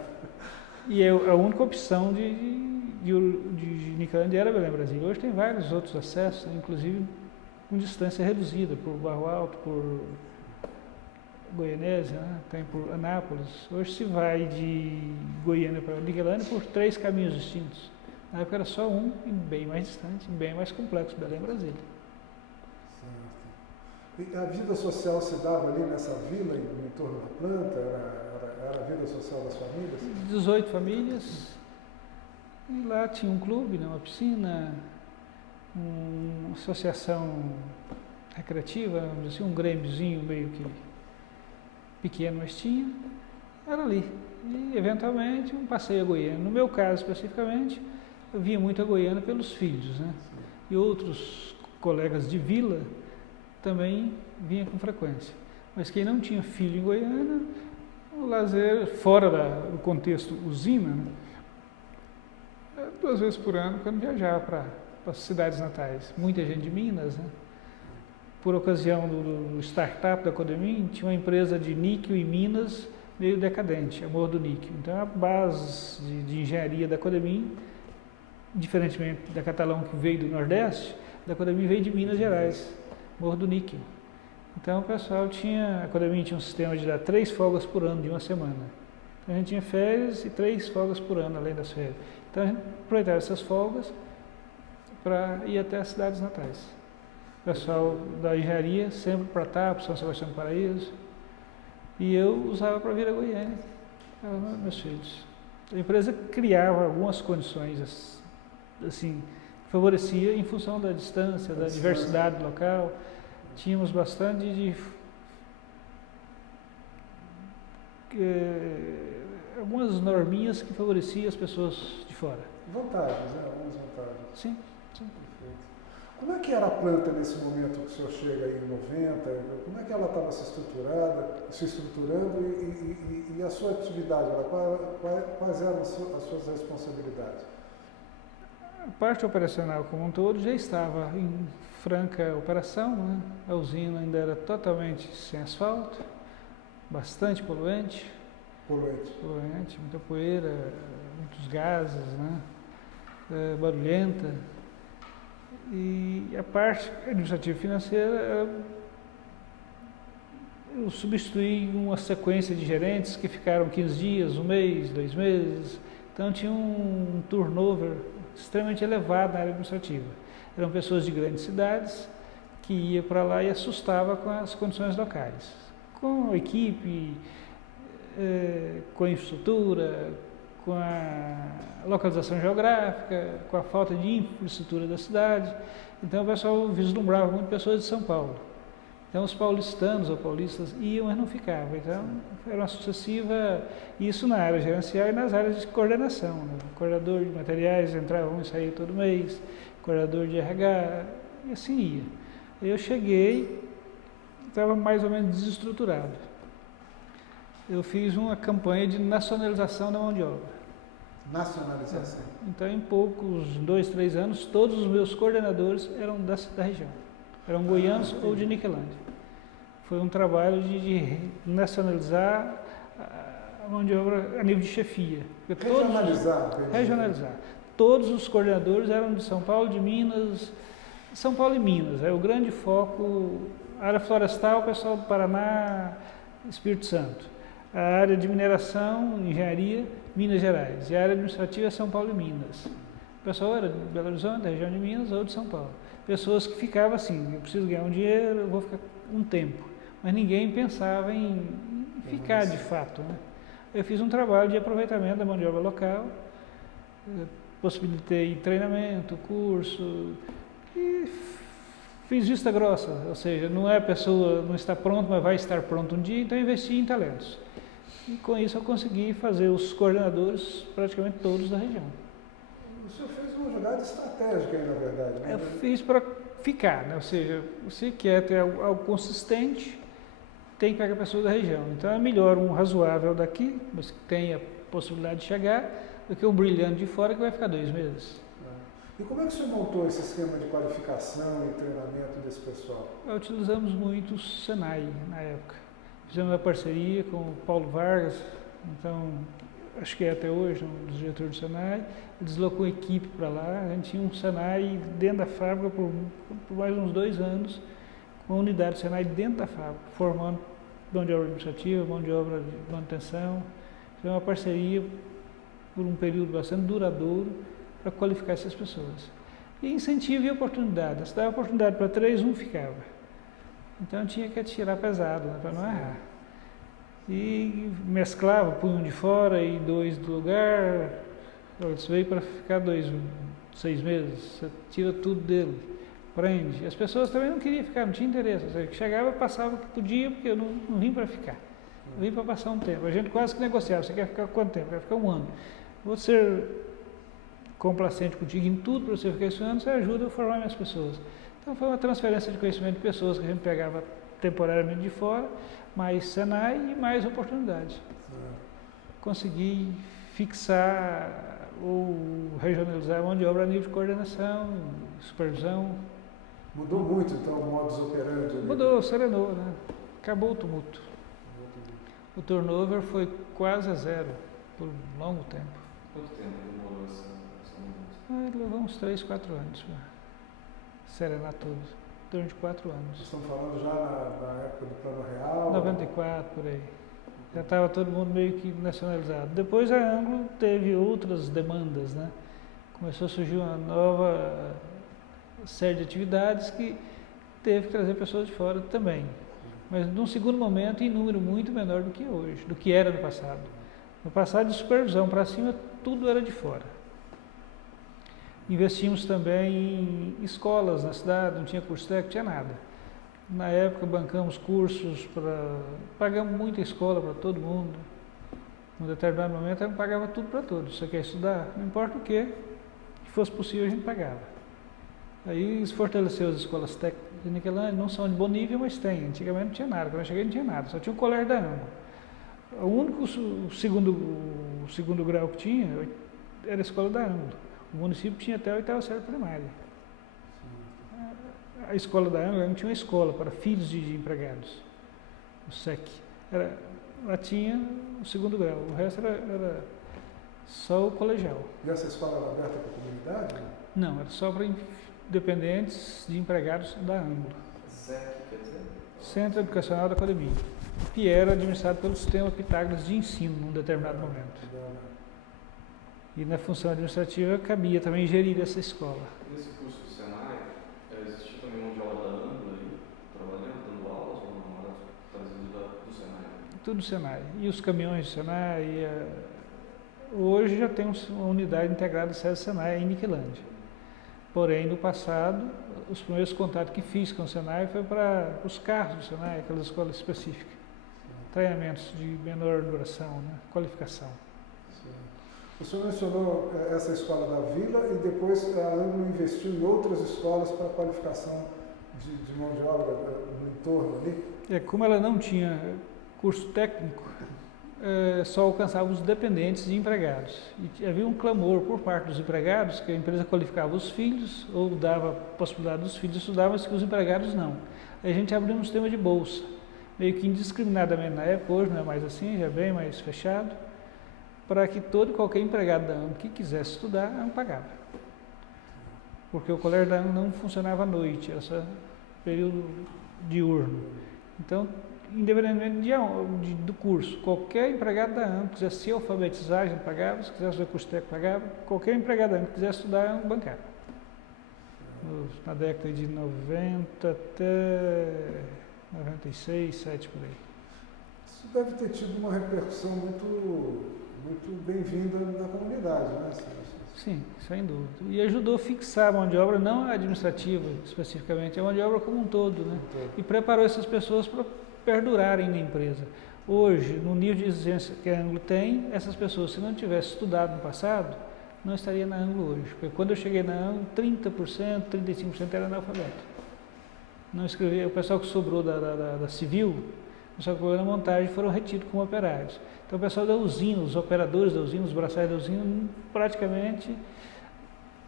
E a única opção de Niquelândia era Belém, Brasília. Hoje tem vários outros acessos, inclusive com distância reduzida, por Barro Alto, por Goianésia, né? Tem por Anápolis. Hoje se vai de Goiânia para Niquelândia por 3 caminhos distintos. Na época era só um, e bem mais distante, bem mais complexo, Belém, Brasília. Certo. E a vida social se dava ali nessa vila, em torno da planta? Era a vida social das famílias? 18 famílias, e lá tinha um clube, né? Uma piscina, uma associação recreativa, vamos dizer assim, um grêmiozinho meio que pequeno, mas tinha, era ali. E, eventualmente, um passeio a Goiânia. No meu caso, especificamente, eu vinha muito a Goiânia pelos filhos, né? E outros colegas de vila também vinha com frequência. Mas quem não tinha filho em Goiânia, o lazer, fora do contexto usina, né? 2 vezes por ano, quando viajava para as cidades natais. Muita gente de Minas, né? Por ocasião do startup da Codemim, tinha uma empresa de níquel em Minas meio decadente, Amor do Níquel. Então a base de engenharia da Codemim, diferentemente da Catalão que veio do Nordeste, da Codemim veio de Minas Gerais, Morro do Níquel. Então o pessoal a Codemim tinha um sistema de dar 3 folgas por ano, de uma semana. Então a gente tinha férias e 3 folgas por ano, além das férias. Então a gente aproveitava essas folgas para ir até as cidades natais. O pessoal da engenharia sempre para Tapo, São Sebastião do Paraíso. E eu usava para vir a Goiânia, meus filhos. A empresa criava algumas condições, assim, que favorecia em função da distância, da diversidade local. Tínhamos bastante algumas norminhas que favoreciam as pessoas de fora. Vantagens, né? Algumas vantagens. Sim. Perfeito. Como é que era a planta nesse momento que o senhor chega aí em 90? Como é que ela estava se estruturando e a sua atividade? Quais eram as suas responsabilidades? A parte operacional como um todo já estava em franca operação, né? A usina ainda era totalmente sem asfalto, bastante poluente, muita poeira, muitos gases, né? Barulhenta. E a parte administrativa e financeira era eu substituí uma sequência de gerentes que ficaram 15 dias, um mês, 2 meses. Então tinha um turnover extremamente elevado na área administrativa. Eram pessoas de grandes cidades que iam para lá e assustava com as condições locais, com a equipe, com a infraestrutura, com a localização geográfica, com a falta de infraestrutura da cidade. Então o pessoal vislumbrava muito pessoas de São Paulo. Então os paulistanos ou paulistas iam, mas não ficavam. Então era uma sucessiva, isso na área gerencial e nas áreas de coordenação. Né? O coordenador de materiais entrava e saía todo mês, coordenador de RH, e assim ia. Eu cheguei, estava mais ou menos desestruturado. Eu fiz uma campanha de nacionalização da mão de obra. Nacionalização. Então, em poucos 2, 3 anos, todos os meus coordenadores eram da região. Eram goianos ou de Niquelândia. Foi um trabalho de nacionalizar a mão de obra a nível de chefia. Regionalizar. Todos os coordenadores eram de São Paulo, de Minas. São Paulo e Minas. É o grande foco. A área florestal, o pessoal do Paraná, Espírito Santo. A área de mineração, engenharia, Minas Gerais. E a área administrativa é São Paulo e Minas. O pessoal era de Belo Horizonte, da região de Minas ou de São Paulo. Pessoas que ficavam assim, eu preciso ganhar um dinheiro, eu vou ficar um tempo. Mas ninguém pensava em ficar de fato. Né? Eu fiz um trabalho de aproveitamento da mão de obra local, possibilitei treinamento, curso, e fiz vista grossa, ou seja, não é a pessoa, não está pronto, mas vai estar pronto um dia, então eu investi em talentos. E com isso eu consegui fazer os coordenadores praticamente todos da região. O senhor fez uma jogada estratégica aí, na verdade. Né? Eu fiz para ficar, né? Ou seja, você quer ter algo consistente, tem que pegar pessoas da região. Então é melhor um razoável daqui, mas que tenha possibilidade de chegar, do que um brilhante de fora que vai ficar 2 meses. E como é que o senhor montou esse esquema de qualificação e treinamento desse pessoal? Utilizamos muito o Senai na época. Fizemos uma parceria com o Paulo Vargas, então acho que é até hoje um dos diretores do Senai. Ele deslocou a equipe para lá, a gente tinha um Senai dentro da fábrica por mais uns 2 anos, com a unidade do Senai dentro da fábrica, formando mão de obra administrativa, mão de obra de manutenção. Foi uma parceria por um período bastante duradouro para qualificar essas pessoas. E incentivo e oportunidade. Se dava oportunidade para 3, um ficava. Então tinha que atirar pesado, né, para não errar. E mesclava, punha um de fora e 2 do lugar. Isso veio para ficar 6 meses. Você tira tudo dele, prende. As pessoas também não queriam ficar, não tinha interesse. Ou seja, chegava, passava o que podia, porque eu não vim para ficar. Eu vim para passar um tempo. A gente quase que negociava. Você quer ficar quanto tempo? Quer ficar 1 ano. Vou ser complacente contigo em tudo para você ficar esse ano, você ajuda a formar minhas pessoas. Então foi uma transferência de conhecimento de pessoas que a gente pegava temporariamente de fora, mais Senai e mais oportunidade. Consegui fixar ou regionalizar a mão de obra a nível de coordenação, supervisão. Mudou muito então o modus operandi? Mudou, serenou, né? Acabou o tumulto. O turnover foi quase a 0 por um longo tempo. Quanto tempo demorou essa mudança? Levou uns 3, 4 anos para serenar tudo. Em torno de 4 anos. Vocês estão falando já na época do Plano Real? 94, por aí. Já estava todo mundo meio que nacionalizado. Depois a Anglo teve outras demandas, né? Começou a surgir uma nova série de atividades que teve que trazer pessoas de fora também. Mas num segundo momento em número muito menor do que hoje, do que era no passado. No passado, de supervisão para cima, tudo era de fora. Investimos também em escolas na cidade, não tinha curso técnico, não tinha nada. Na época, bancamos cursos, pagamos muita escola para todo mundo. Num determinado momento, a gente pagava tudo para todos. Você quer estudar? Não importa o que fosse possível, a gente pagava. Aí se fortaleceu as escolas técnicas de Niquelândia, não são de bom nível, mas tem. Antigamente não tinha nada, quando eu cheguei não tinha nada, só tinha um colégio da Anglo. O único segundo grau que tinha era a escola da Anglo. O município tinha até a 8ª série primária. A escola da Anglo não tinha uma escola para filhos de empregados, o SEC. Lá tinha o 2º grau, o resto era só o colegial. E essa escola era aberta para a comunidade? Não, era só para dependentes de empregados da Anglo. SEC quer dizer? Centro Educacional da Academia. que era administrado pelo sistema Pitágoras de ensino, num determinado momento. E na função administrativa cabia também gerir essa escola. Nesse curso do Senai, existia também mão de obra da Anglo ali, trabalhando, dando aulas, ou não era trazido do Senai? Tudo do Senai. E os caminhões do Senai. Hoje já tem uma unidade integrada SESI-Senai em Niquelândia. Porém, no passado, os primeiros contatos que fiz com o Senai foi para os carros do Senai, aquelas escolas específicas. Treinamentos de menor duração, né? Qualificação. Sim. O senhor mencionou essa escola da Vila e depois a Anglo investiu em outras escolas para qualificação de mão de obra no entorno ali? Como ela não tinha curso técnico, só alcançava os dependentes e empregados. E havia um clamor por parte dos empregados que a empresa qualificava os filhos ou dava a possibilidade dos filhos estudar, mas que os empregados não. Aí a gente abriu um sistema de bolsa, meio que indiscriminadamente na época, hoje não é mais assim, já é bem mais fechado, para que todo e qualquer empregado da AMB que quisesse estudar, a AMB pagava. Porque o colégio da AMB não funcionava à noite, era só período diurno. Então, independentemente do curso, qualquer empregado da AMB que quisesse se alfabetizar, a gente pagava, se quisesse fazer curso técnico, pagava, qualquer empregado da AMB que quisesse estudar, a AMB bancava. Na década de 90 até 96, 7 por aí. Isso deve ter tido uma repercussão muito bem-vinda na comunidade, né? Sim, sem dúvida. E ajudou a fixar a mão de obra, não a administrativa especificamente, a mão de obra como um todo, né? E preparou essas pessoas para perdurarem na empresa. Hoje, no nível de exigência que a Anglo tem, essas pessoas, se não tivessem estudado no passado, não estaria na Anglo hoje. Porque quando eu cheguei na Anglo, 30%, 35% era analfabeto. Não escrevia, o pessoal que sobrou da Civil, o pessoal que foi na montagem, foram retidos como operários. Então o pessoal da usina, os operadores da usina, os braçais da usina, praticamente,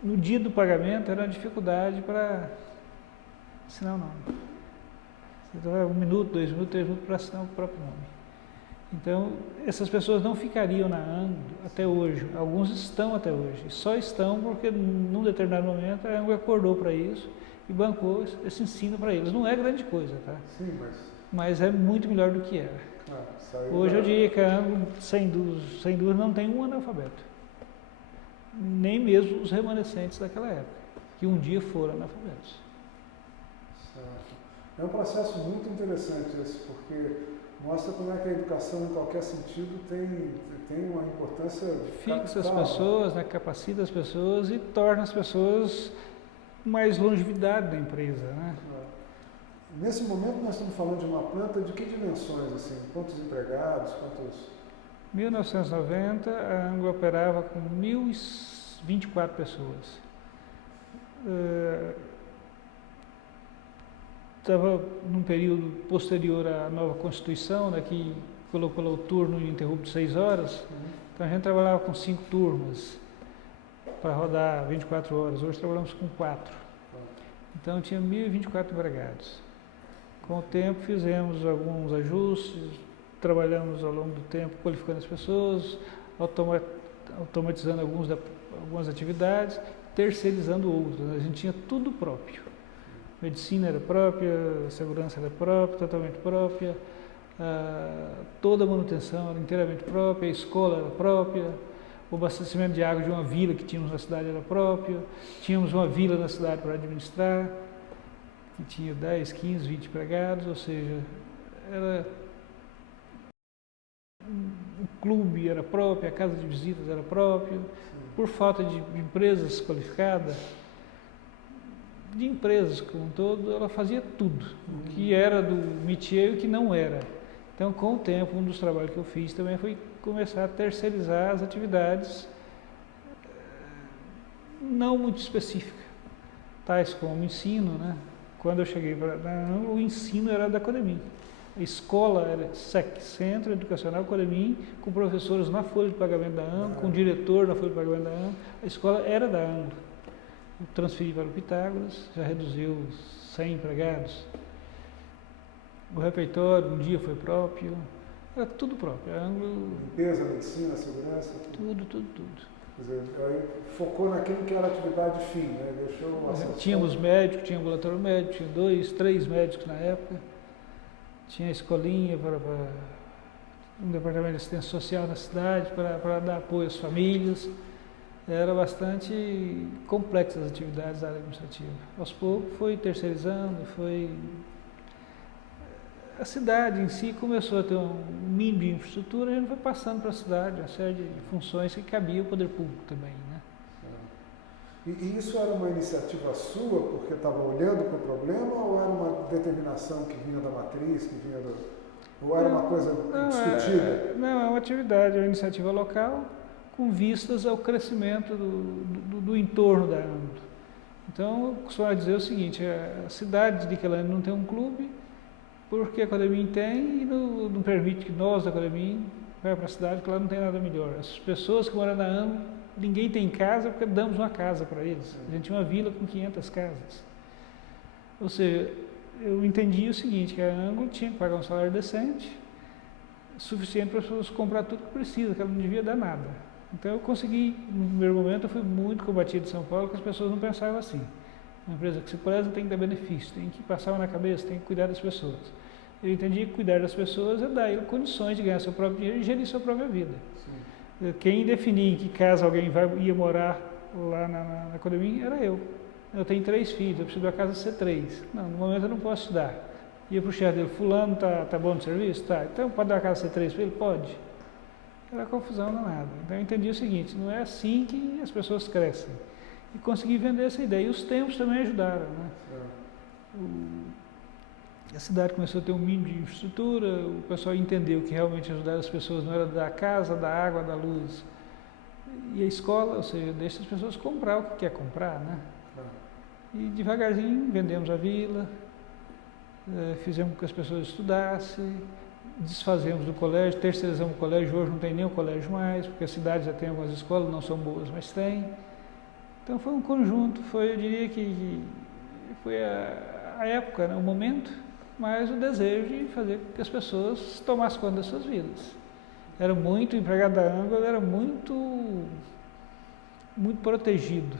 no dia do pagamento, era uma dificuldade para assinar o nome. Você leva 1 minuto, 2 minutos, 3 minutos para assinar o próprio nome. Então, essas pessoas não ficariam na Anglo até hoje. Alguns estão até hoje. Só estão porque, num determinado momento, a Anglo acordou para isso e bancou esse ensino para eles. Não é grande coisa, tá? Sim, mas é muito melhor do que era. Hoje eu diria que a Anglo, sem dúvida, não tem um analfabeto. Nem mesmo os remanescentes daquela época, que um dia foram analfabetos. Certo. É um processo muito interessante esse, porque mostra como é que a educação, em qualquer sentido, tem uma importância fixa capital. As pessoas, né, capacita as pessoas e torna as pessoas mais longevidade da empresa, né? Nesse momento nós estamos falando de uma planta de que dimensões, assim? Quantos empregados, quantos... 1990, a Anglo operava com 1.024 pessoas. Estava num período posterior à nova Constituição, né, que colocou lá o turno ininterrupto de 6 horas. Então a gente trabalhava com 5 turmas para rodar 24 horas. Hoje trabalhamos com 4. Então tinha 1.024 empregados. Com o tempo fizemos alguns ajustes, trabalhamos ao longo do tempo qualificando as pessoas, automatizando algumas atividades, terceirizando outras. A gente tinha tudo próprio. Medicina era própria, segurança era própria, tratamento própria, toda a manutenção era inteiramente própria, a escola era própria, o abastecimento de água de uma vila que tínhamos na cidade era próprio, tínhamos uma vila na cidade para administrar, que tinha 10, 15, 20 empregados, ou seja, o clube era próprio, a casa de visitas era própria, por falta de empresas qualificadas, de empresas como um todo, ela fazia tudo, o que era do métier e o que não era. Então, com o tempo, um dos trabalhos que eu fiz também foi começar a terceirizar as atividades não muito específicas, tais como ensino, né? Quando eu cheguei para o ensino era da Codemin. A escola era SEC, Centro Educacional Codemin, com professores na folha de pagamento da AMB, com diretor na folha de pagamento da AMB. A escola era da AMB. Eu transferi para o Pitágoras, já reduziu 100 empregados. O refeitório um dia foi próprio, era tudo próprio. A Anglo, limpeza, medicina, segurança? Tudo. Quer dizer, aí focou naquilo que era a atividade fim, né? Deixou tínhamos médicos, tinha ambulatório médico, tinha 2, 3 médicos na época. tinha escolinha para um departamento de assistência social na cidade para dar apoio às famílias. Era bastante complexa as atividades da área administrativa. Aos poucos foi terceirizando, a cidade em si começou a ter um mínimo de infraestrutura, a gente foi passando para a cidade uma série de funções que cabia ao poder público também, né? E isso era uma iniciativa sua, porque estava olhando para o problema, ou era uma determinação que vinha da matriz, ou era uma coisa discutida? Não, é uma atividade, é uma iniciativa local com vistas ao crescimento do entorno da ANGLO. Então, eu costumo dizer o seguinte, a cidade de Niquelândia não tem um clube, porque a Codemim tem e não permite que nós da Codemim vá para a cidade, porque lá não tem nada melhor. As pessoas que moram na ANGLO, ninguém tem casa porque damos uma casa para eles. A gente tinha uma vila com 500 casas. Ou seja, eu entendi o seguinte, que a ANGLO tinha que pagar um salário decente, suficiente para as pessoas comprar tudo que precisa, que ela não devia dar nada. Então eu consegui, no primeiro momento eu fui muito combatido em São Paulo, que as pessoas não pensavam assim. Uma empresa que se preza tem que dar benefício, tem que passar na cabeça, tem que cuidar das pessoas. Eu entendi que cuidar das pessoas é dar ele condições de ganhar seu próprio dinheiro e gerir sua própria vida. Sim. Quem definia em que casa alguém ia morar lá na Codemim era eu. Eu tenho 3 filhos, eu preciso da casa ser 3. Não, no momento eu não posso te dar. Ia para o chefe dele, fulano tá bom no serviço? Tá. Então pode dar a casa ser 3 para ele? Pode. Era confusão danada. Então eu entendi o seguinte, não é assim que as pessoas crescem. E consegui vender essa ideia. E os tempos também ajudaram, né? A cidade começou a ter um mínimo de infraestrutura, o pessoal entendeu que realmente ajudar as pessoas não era da casa, da água, da luz. E a escola, ou seja, deixa as pessoas comprar o que quer comprar, né? E devagarzinho vendemos a vila, fizemos com que as pessoas estudassem, desfazemos do colégio, terceirizamos o colégio, hoje não tem nem o colégio mais, porque a cidade já tem algumas escolas, não são boas, mas tem. Então foi um conjunto, eu diria que foi a época, né, o momento, mas o desejo de fazer com que as pessoas tomassem conta das suas vidas. Era muito, o empregado da ANGLO era muito protegido.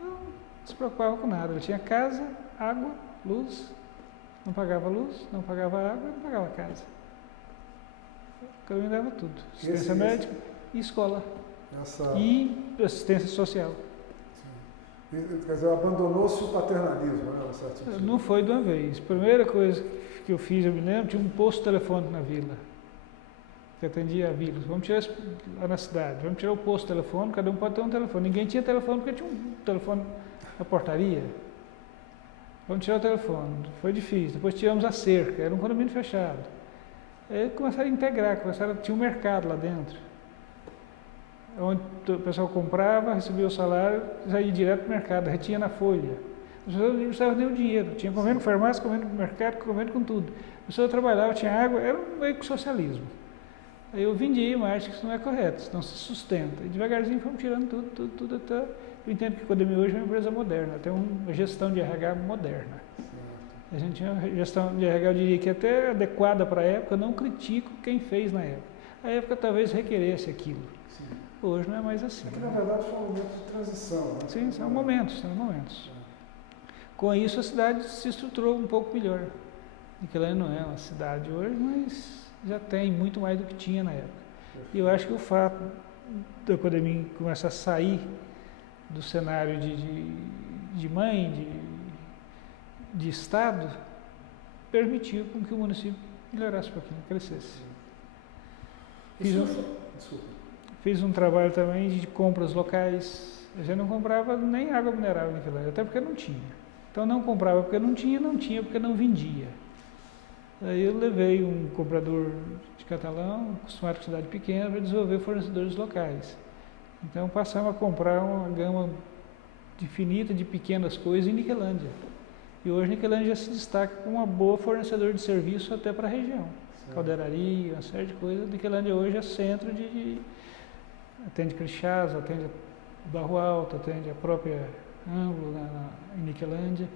Não se preocupava com nada, ele tinha casa, água, luz, não pagava luz, não pagava água, não pagava casa. O caminho dava tudo, assistência médica e escola. E assistência social. Quer dizer, abandonou-se o paternalismo, né? Não foi de uma vez. Primeira coisa que eu fiz, eu me lembro, tinha um posto telefônico na vila, que atendia a vila. Vamos tirar lá na cidade, vamos tirar o posto telefônico, cada um pode ter um telefone. Ninguém tinha telefone porque tinha um telefone na portaria. Vamos tirar o telefone. Foi difícil. Depois tiramos a cerca, era um condomínio fechado. Aí começaram a integrar, tinha um mercado lá dentro, onde o pessoal comprava, recebia o salário, já ia direto para o mercado, retinha na folha. As pessoas não precisavam nem o dinheiro, tinha convênio com farmácia, convênio com mercado, convênio com tudo. A pessoa trabalhava, tinha água, era um meio que socialismo. Aí eu vendia, mas acho que isso não é correto, isso não se sustenta. E devagarzinho fomos tirando tudo até... Eu entendo que a Codemim hoje é uma empresa moderna, tem uma gestão de RH moderna. A gente tinha uma gestão de RH, eu diria que até adequada para a época, eu não critico quem fez na época. A época talvez requeresse aquilo. Hoje não é mais assim. É que, na verdade, foi um momento de transição, né? Sim, são momentos. Com isso, a cidade se estruturou um pouco melhor. Niquelândia não é uma cidade hoje, mas já tem muito mais do que tinha na época. E eu acho que o fato da Codemim começar a sair do cenário de mãe, de estado, permitiu com que o município melhorasse um pouquinho, crescesse. Fiz um trabalho também de compras locais. A gente não comprava nem água mineral em Niquelândia, até porque não tinha. Então não comprava porque não tinha porque não vendia. Aí eu levei um comprador de Catalão, acostumado com cidade pequena, para desenvolver fornecedores locais. Então passamos a comprar uma gama infinita de pequenas coisas em Niquelândia. E hoje Niquelândia já se destaca como uma boa fornecedor de serviço até para a região. Sim. Caldeiraria, uma série de coisas. Niquelândia hoje é centro atende Crixás, atende Barro Alto, atende a própria ANGLO em Niquelândia.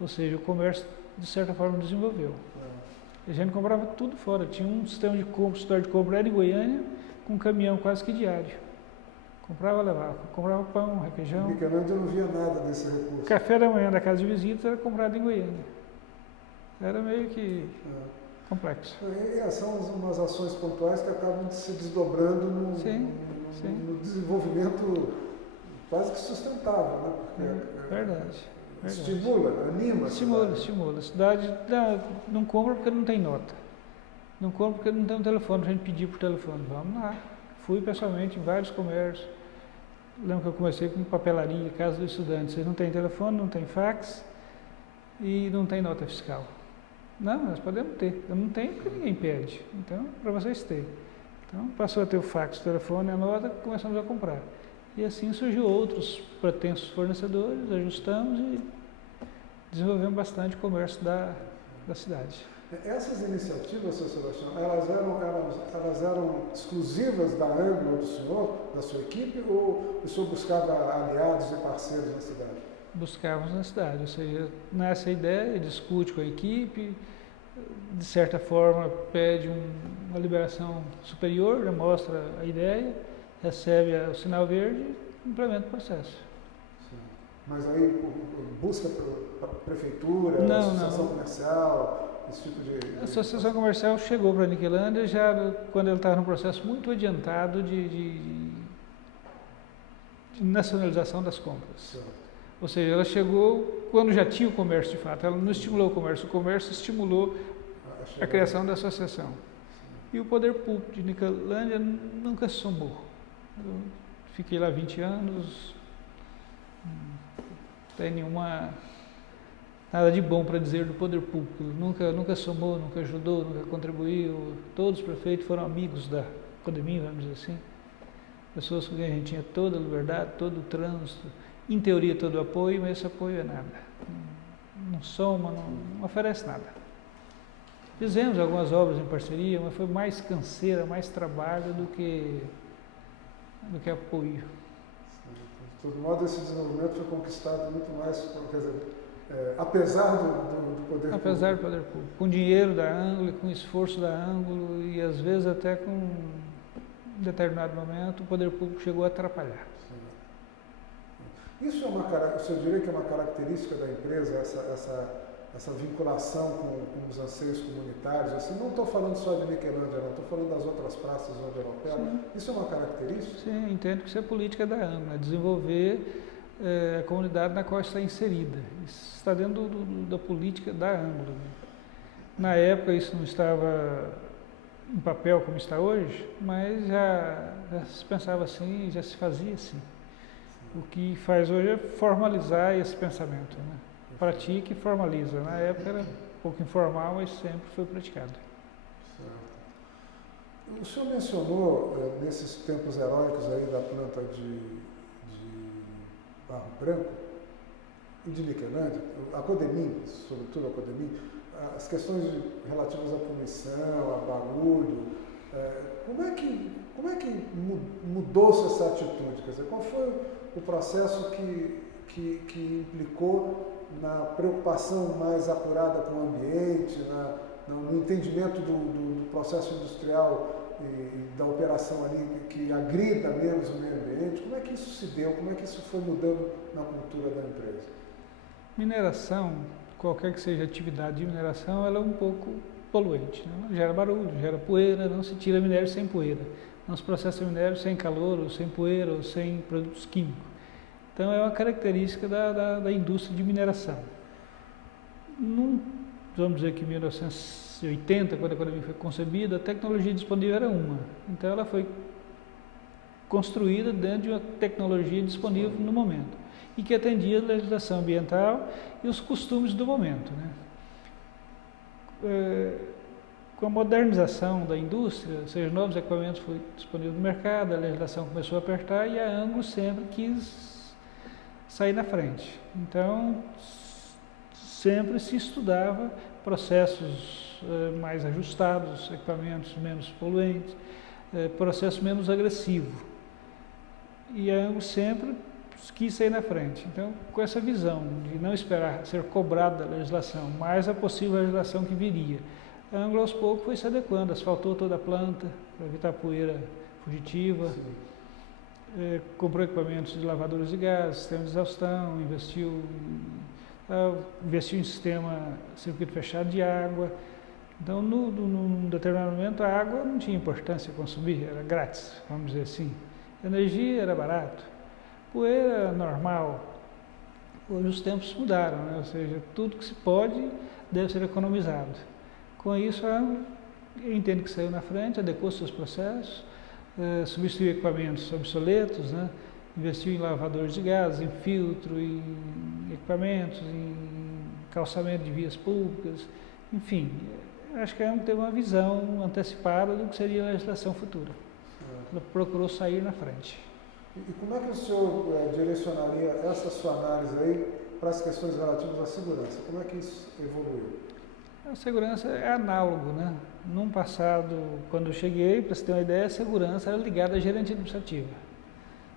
Ou seja, o comércio de certa forma desenvolveu. A gente comprava tudo fora. Tinha um sistema de compra, história de compra era em Goiânia, com um caminhão quase que diário. Comprava, levava. Comprava pão, requeijão. Em Niquelândia eu não via nada desse recurso. Café da manhã da casa de visita era comprado em Goiânia. Era meio que... complexo. São umas ações pontuais que acabam se desdobrando no desenvolvimento quase que sustentável, né? Porque Verdade. estimula, anima. Estimula. A cidade não compra porque não tem nota. Não compra porque não tem um telefone, a gente pedir por telefone. Vamos lá. Fui pessoalmente em vários comércios. Lembro que eu comecei com papelaria, casa do estudante. Vocês não têm telefone, não tem fax e não tem nota fiscal. Não, nós podemos ter. Eu não tenho porque ninguém pede. Então, para vocês terem. Então, passou a ter o fax, o telefone, a nota, começamos a comprar. E assim surgiu outros pretensos fornecedores, ajustamos e desenvolvemos bastante o comércio da cidade. Essas iniciativas, Sr. Sebastião, elas eram exclusivas da Anglo do senhor, da sua equipe, ou o senhor buscava aliados e parceiros na cidade? Buscávamos na cidade, ou seja, nasce a ideia, discute com a equipe, de certa forma pede uma liberação superior, já mostra a ideia, recebe o sinal verde e implementa o processo. Sim. Mas aí busca para a prefeitura, associação comercial, esse tipo de... A associação comercial chegou para a Niquelândia já quando ele estava num processo muito adiantado de nacionalização das compras. Certo. Ou seja, ela chegou quando já tinha o comércio de fato, ela não estimulou o comércio estimulou a criação da associação. Sim. E o poder público de Niquelândia nunca se somou. Eu fiquei lá 20 anos, não tem nada de bom para dizer do poder público. Nunca somou, nunca ajudou, nunca contribuiu. Todos os prefeitos foram amigos da Codemim, vamos dizer assim. Pessoas com quem a gente tinha toda a liberdade, todo o trânsito, em teoria todo o apoio, mas esse apoio é nada. Não soma, não oferece nada. Fizemos algumas obras em parceria, mas foi mais canseira, mais trabalho do que apoio. De todo modo, esse desenvolvimento foi conquistado muito mais, quer dizer, apesar do poder público. Apesar do poder público. Com dinheiro da Ângulo, com esforço da Ângulo e às vezes até com em determinado momento o poder público chegou a atrapalhar. Isso é o senhor diria que é uma característica da empresa, essa vinculação com os anseios comunitários? Assim, não estou falando só de Niquelândia, não, estou falando das outras praças onde ela opera. Sim. Isso é uma característica? Sim, entendo que isso é política da Ângulo, é desenvolver a comunidade na qual está inserida. Isso está dentro da política da Ângulo. Na época isso não estava em papel como está hoje, mas já se pensava assim, já se fazia assim. O que faz hoje é formalizar esse pensamento, né? Pratica e formaliza. Na época era um pouco informal, mas sempre foi praticado. Certo. O senhor mencionou, nesses tempos heróicos aí da planta de Barro Branco e de Niquelândia, a Codemim, sobretudo a Codemim, as questões relativas à poluição, a barulho, como é que mudou-se essa atitude? Quer dizer, qual foi o processo que implicou na preocupação mais apurada com o ambiente, no entendimento do processo industrial e da operação ali que agrida menos o meio ambiente? Como é que isso se deu? Como é que isso foi mudando na cultura da empresa? Mineração, qualquer que seja a atividade de mineração, ela é um pouco poluente, né? Ela gera barulho, gera poeira, não se tira minério sem poeira. Não se processa minério sem calor, ou sem poeira, ou sem produtos químicos. Então é uma característica da indústria de mineração. Vamos dizer que em 1980, quando a Codemim foi concebida, a tecnologia disponível era uma. Então ela foi construída dentro de uma tecnologia disponível no momento e que atendia a legislação ambiental e os costumes do momento, né? Com a modernização da indústria, ou seja, novos equipamentos foram disponíveis no mercado, a legislação começou a apertar e a Anglo sempre quis sair na frente. Então, sempre se estudava processos mais ajustados, equipamentos menos poluentes, processo menos agressivo. E a Anglo sempre quis sair na frente. Então, com essa visão de não esperar ser cobrada a legislação, mas a possível legislação que viria, a Anglo aos poucos foi se adequando, asfaltou toda a planta para evitar poeira fugitiva, comprou equipamentos de lavadores de gás, sistema de exaustão, investiu em sistema circuito fechado de água, Então, num determinado momento, a água não tinha importância consumir, era grátis, vamos dizer assim. A energia era barato, poeira era normal. Hoje os tempos mudaram, né? Ou seja, tudo que se pode deve ser economizado. Com isso, eu entendo que saiu na frente, adequou seus processos, substituiu equipamentos obsoletos, né? Investiu em lavadores de gás, em filtro, em equipamentos, em calçamento de vias públicas, enfim. Acho que a ANGLO teve uma visão antecipada do que seria a legislação futura. Ela procurou sair na frente. E como é que o senhor direcionaria essa sua análise aí para as questões relativas à segurança? Como é que isso evoluiu? A segurança é análogo, né? Num passado, quando eu cheguei, para você ter uma ideia, a segurança era ligada à gerente administrativa.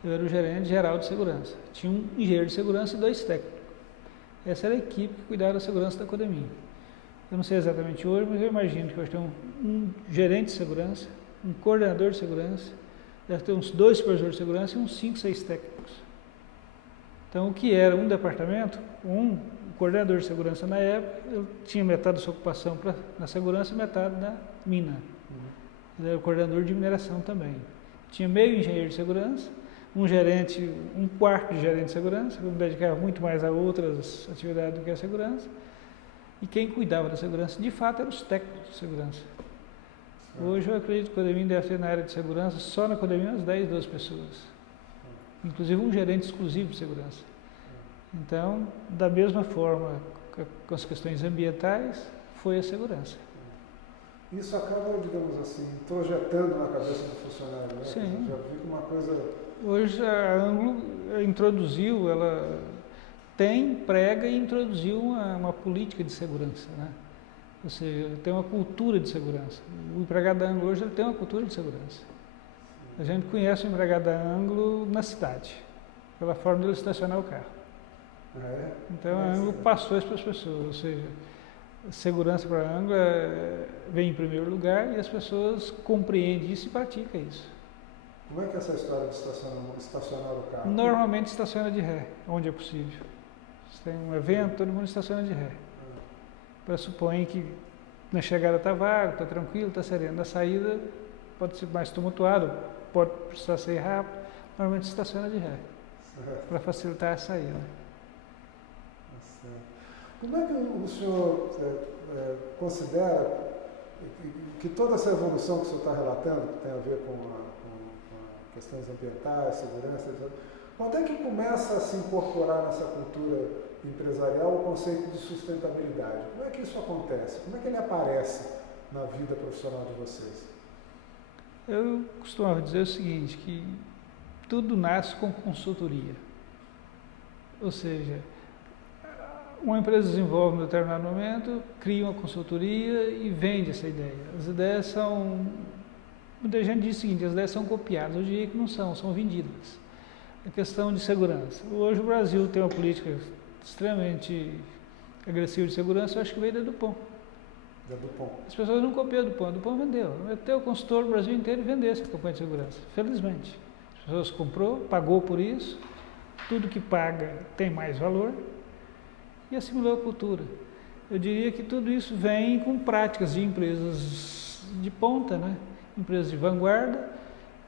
Eu era o gerente geral de segurança. Tinha um engenheiro de segurança e 2 técnicos. Essa era a equipe que cuidava da segurança da Codemil. Eu não sei exatamente hoje, mas eu imagino que hoje tem um gerente de segurança, um coordenador de segurança, deve ter uns 2 supervisores de segurança e uns 5, 6 técnicos. Então, o que era um departamento, o coordenador de segurança na época, ele tinha metade da sua ocupação na segurança e metade na mina. Ele era o coordenador de mineração também. Tinha meio engenheiro de segurança, um quarto de gerente de segurança, que me dedicava muito mais a outras atividades do que a segurança. E quem cuidava da segurança, de fato, eram os técnicos de segurança. Hoje eu acredito que a Codemil deve ter na área de segurança, só na Codemil, umas 10, 12 pessoas. Inclusive um gerente exclusivo de segurança. Então, da mesma forma com as questões ambientais, foi a segurança. Isso acaba, digamos assim, projetando na cabeça do funcionário, né? Sim. Já fica uma coisa... Hoje a ANGLO introduziu, ela prega e introduziu uma política de segurança, né? Ou seja, tem uma cultura de segurança. O empregado da ANGLO hoje ele tem uma cultura de segurança. A gente conhece o empregado da ANGLO na cidade, pela forma de ele estacionar o carro. Então a ANGLO passou isso para as pessoas, ou seja, a segurança para a ANGLO vem em primeiro lugar e as pessoas compreendem isso e praticam isso. Como é que é essa história de estacionar o carro? Normalmente estaciona de ré, onde é possível. Se tem um evento, todo mundo estaciona de ré. Pressupõe que na chegada está vago, está tranquilo, está sereno. Na saída pode ser mais tumultuado, pode precisar ser rápido. Normalmente se estaciona de ré, para facilitar a saída. Como é que o senhor considera que toda essa evolução que o senhor está relatando, que tem a ver com questões ambientais, segurança, etc., quando é que começa a se incorporar nessa cultura empresarial o conceito de sustentabilidade? Como é que isso acontece? Como é que ele aparece na vida profissional de vocês? Eu costumava dizer o seguinte, que tudo nasce com consultoria. Ou seja, uma empresa desenvolve em um determinado momento, cria uma consultoria e vende essa ideia. As ideias são... Muita gente diz o seguinte, as ideias são copiadas. Eu diria que não são vendidas. A questão de segurança. Hoje o Brasil tem uma política extremamente agressiva de segurança, eu acho que veio da Dupont. Da Dupont. As pessoas não copiam a Dupont, a Dupont vendeu. Até o consultor no Brasil inteiro vendeu essa campanha de segurança, felizmente. As pessoas comprou, pagou por isso, tudo que paga tem mais valor e assimilou a cultura. Eu diria que tudo isso vem com práticas de empresas de ponta, né? Empresas de vanguarda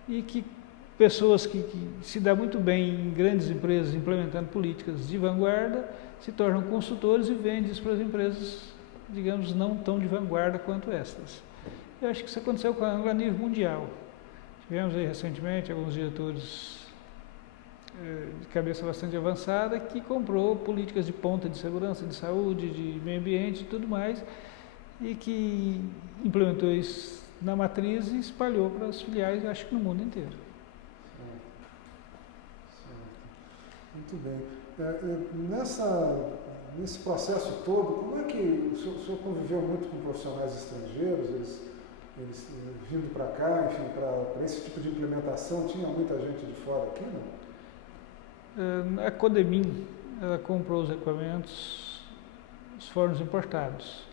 e que pessoas que se dão muito bem em grandes empresas implementando políticas de vanguarda se tornam consultores e vendem isso para as empresas, digamos, não tão de vanguarda quanto estas. Eu acho que isso aconteceu com a ANGLO a nível mundial. Tivemos aí recentemente alguns diretores de cabeça bastante avançada que comprou políticas de ponta de segurança, de saúde, de meio ambiente e tudo mais e que implementou isso na matriz e espalhou para as filiais, acho que no mundo inteiro. Muito bem. Nesse processo todo, como é que o senhor conviveu muito com profissionais estrangeiros, eles vindo para cá, enfim, para esse tipo de implementação, tinha muita gente de fora aqui, não? A Codemil, ela comprou os equipamentos, os fornos importados,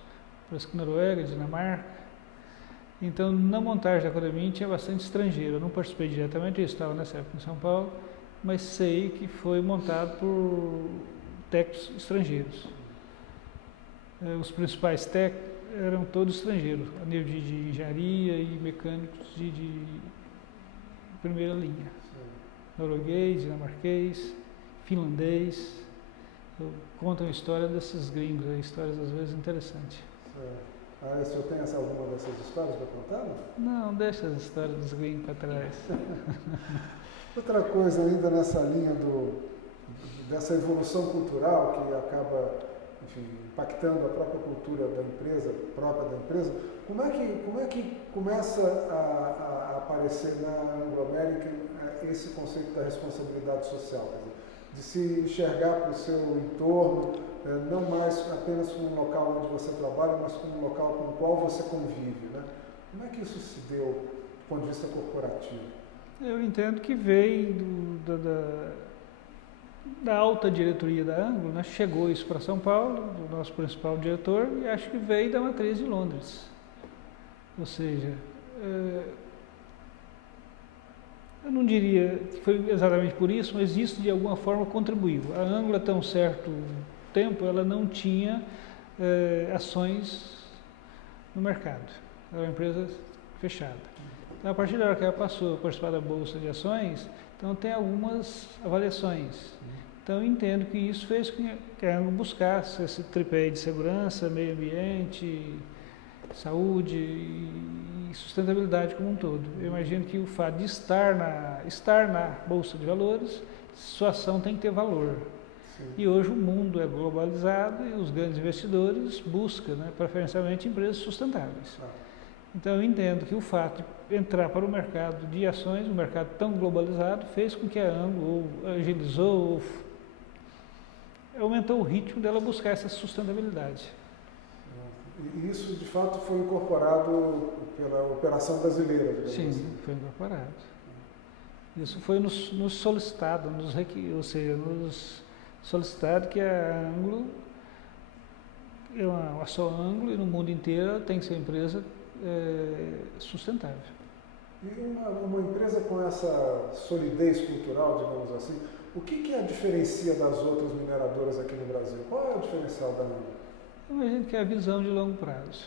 parece que Noruega, Dinamarca. Então, na montagem da Codemil tinha bastante estrangeiro. Eu não participei diretamente, eu estava nessa época em São Paulo, mas sei que foi montado por técnicos estrangeiros. Os principais técnicos, eram todos estrangeiros, a nível de engenharia e mecânicos de primeira linha. Norueguês, dinamarquês, finlandês. Contam a história desses gringos, histórias às vezes interessantes. O senhor tem alguma dessas histórias para contar? Não, deixa as histórias dos gringos para trás. Outra coisa ainda nessa linha dessa evolução cultural que acaba, enfim, impactando a própria cultura da empresa, como é que começa a aparecer na Anglo-American esse conceito da responsabilidade social? Quer dizer, de se enxergar para o seu entorno, não mais apenas como um local onde você trabalha, mas como um local com o qual você convive, né? Como é que isso se deu do ponto de vista corporativo? Eu entendo que veio da alta diretoria da Anglo, né? Chegou isso para São Paulo, do nosso principal diretor, e acho que veio da matriz de Londres. Ou seja, eu não diria que foi exatamente por isso, mas isso de alguma forma contribuiu. A Anglo, até um certo tempo, ela não tinha ações no mercado. Era uma empresa fechada. Então, a partir da hora que ela passou a participar da Bolsa de Ações, então tem algumas avaliações. Então, eu entendo que isso fez com que a Anglo buscasse esse tripé de segurança, meio ambiente, saúde e sustentabilidade como um todo. Eu imagino que o fato de estar na Bolsa de Valores, sua ação tem que ter valor. Sim. E hoje o mundo é globalizado e os grandes investidores buscam, né, preferencialmente, empresas sustentáveis. Então eu entendo que o fato de entrar para o mercado de ações, um mercado tão globalizado, fez com que a Anglo agilizou, aumentou o ritmo dela buscar essa sustentabilidade. E isso, de fato, foi incorporado pela operação brasileira, digamos assim? Sim, foi incorporado. Isso foi nos solicitado, ou seja, nos solicitado que a Anglo, a só Anglo, e no mundo inteiro tem que ser empresa sustentável. E uma empresa com essa solidez cultural, digamos assim, o que a diferencia das outras mineradoras aqui no Brasil? Qual é o diferencial da Anglo? Eu imagino que é a visão de longo prazo.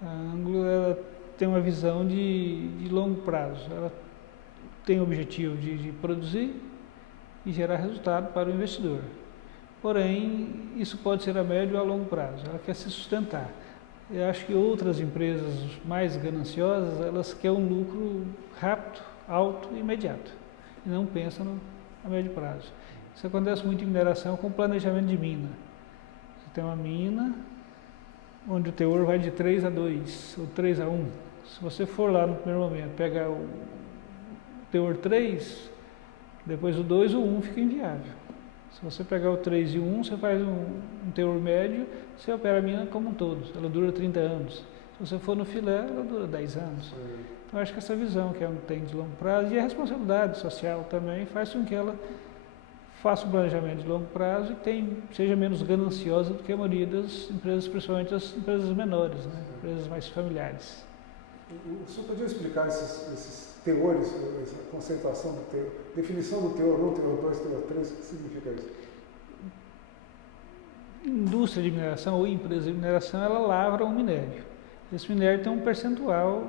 A Anglo, ela tem uma visão de longo prazo. Ela tem o objetivo de produzir e gerar resultado para o investidor. Porém, isso pode ser a médio ou a longo prazo. Ela quer se sustentar. Eu acho que outras empresas mais gananciosas, elas querem um lucro rápido, alto e imediato. E não pensam a médio prazo. Isso acontece muito em mineração com planejamento de mina. Tem uma mina onde o teor vai de 3 a 2 ou 3 a 1. Se você for lá no primeiro momento, pegar o teor 3, depois o 2, o 1 fica inviável. Se você pegar o 3 e o 1, você faz um teor médio, você opera a mina como um todo. Ela dura 30 anos. Se você for no filé, ela dura 10 anos. Então, acho que essa visão que ela tem de longo prazo e a responsabilidade social também faz com que ela faça um planejamento de longo prazo e seja menos gananciosa do que a maioria das empresas, principalmente as empresas menores, né? Empresas mais familiares. O senhor podia explicar esses teores, essa conceituação do teor, definição do teor 1, teor 2, teor 3, o que significa isso? Indústria de mineração ou empresa de mineração, ela lavra um minério. Esse minério tem um percentual,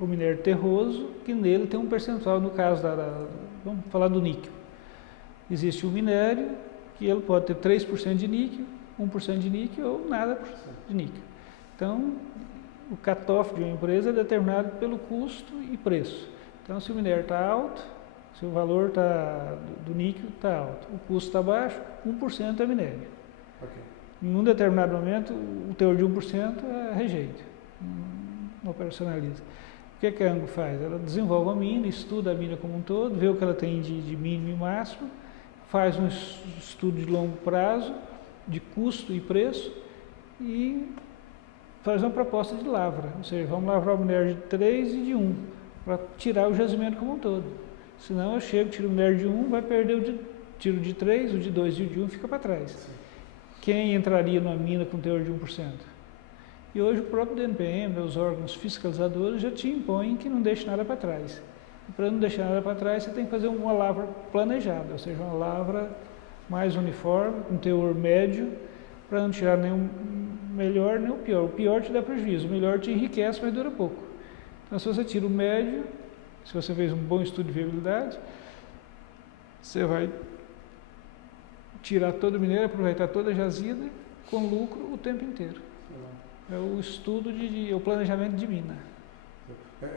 o minério terroso, que nele tem um percentual, no caso vamos falar do níquel. Existe um minério que ele pode ter 3% de níquel, 1% de níquel ou nada de níquel. Então, o cutoff de uma empresa é determinado pelo custo e preço. Então, se o minério está alto, se o valor do níquel está alto, o custo está baixo, 1% é minério. Okay. Em um determinado momento, o teor de 1% é rejeito, não operacionaliza. O que a Anglo faz? Ela desenvolve a mina, estuda a mina como um todo, vê o que ela tem de mínimo e máximo, faz um estudo de longo prazo, de custo e preço, e faz uma proposta de lavra. Ou seja, vamos lavrar o minério de 3 e de 1, para tirar o jazimento como um todo. Senão eu chego, tiro o minério de 1, vai perder tiro de 3, o de 2 e o de 1 fica para trás. Sim. Quem entraria numa mina com teor de 1%? E hoje o próprio DNPM, os órgãos fiscalizadores, já te impõem que não deixe nada para trás. Para não deixar nada para trás, você tem que fazer uma lavra planejada, ou seja, uma lavra mais uniforme, com teor médio, para não tirar melhor nem o pior. O pior te dá prejuízo, o melhor te enriquece, mas dura pouco. Então, se você tira o médio, se você fez um bom estudo de viabilidade, você vai tirar todo o minério, aproveitar toda a jazida com lucro o tempo inteiro. É o estudo, o planejamento de mina.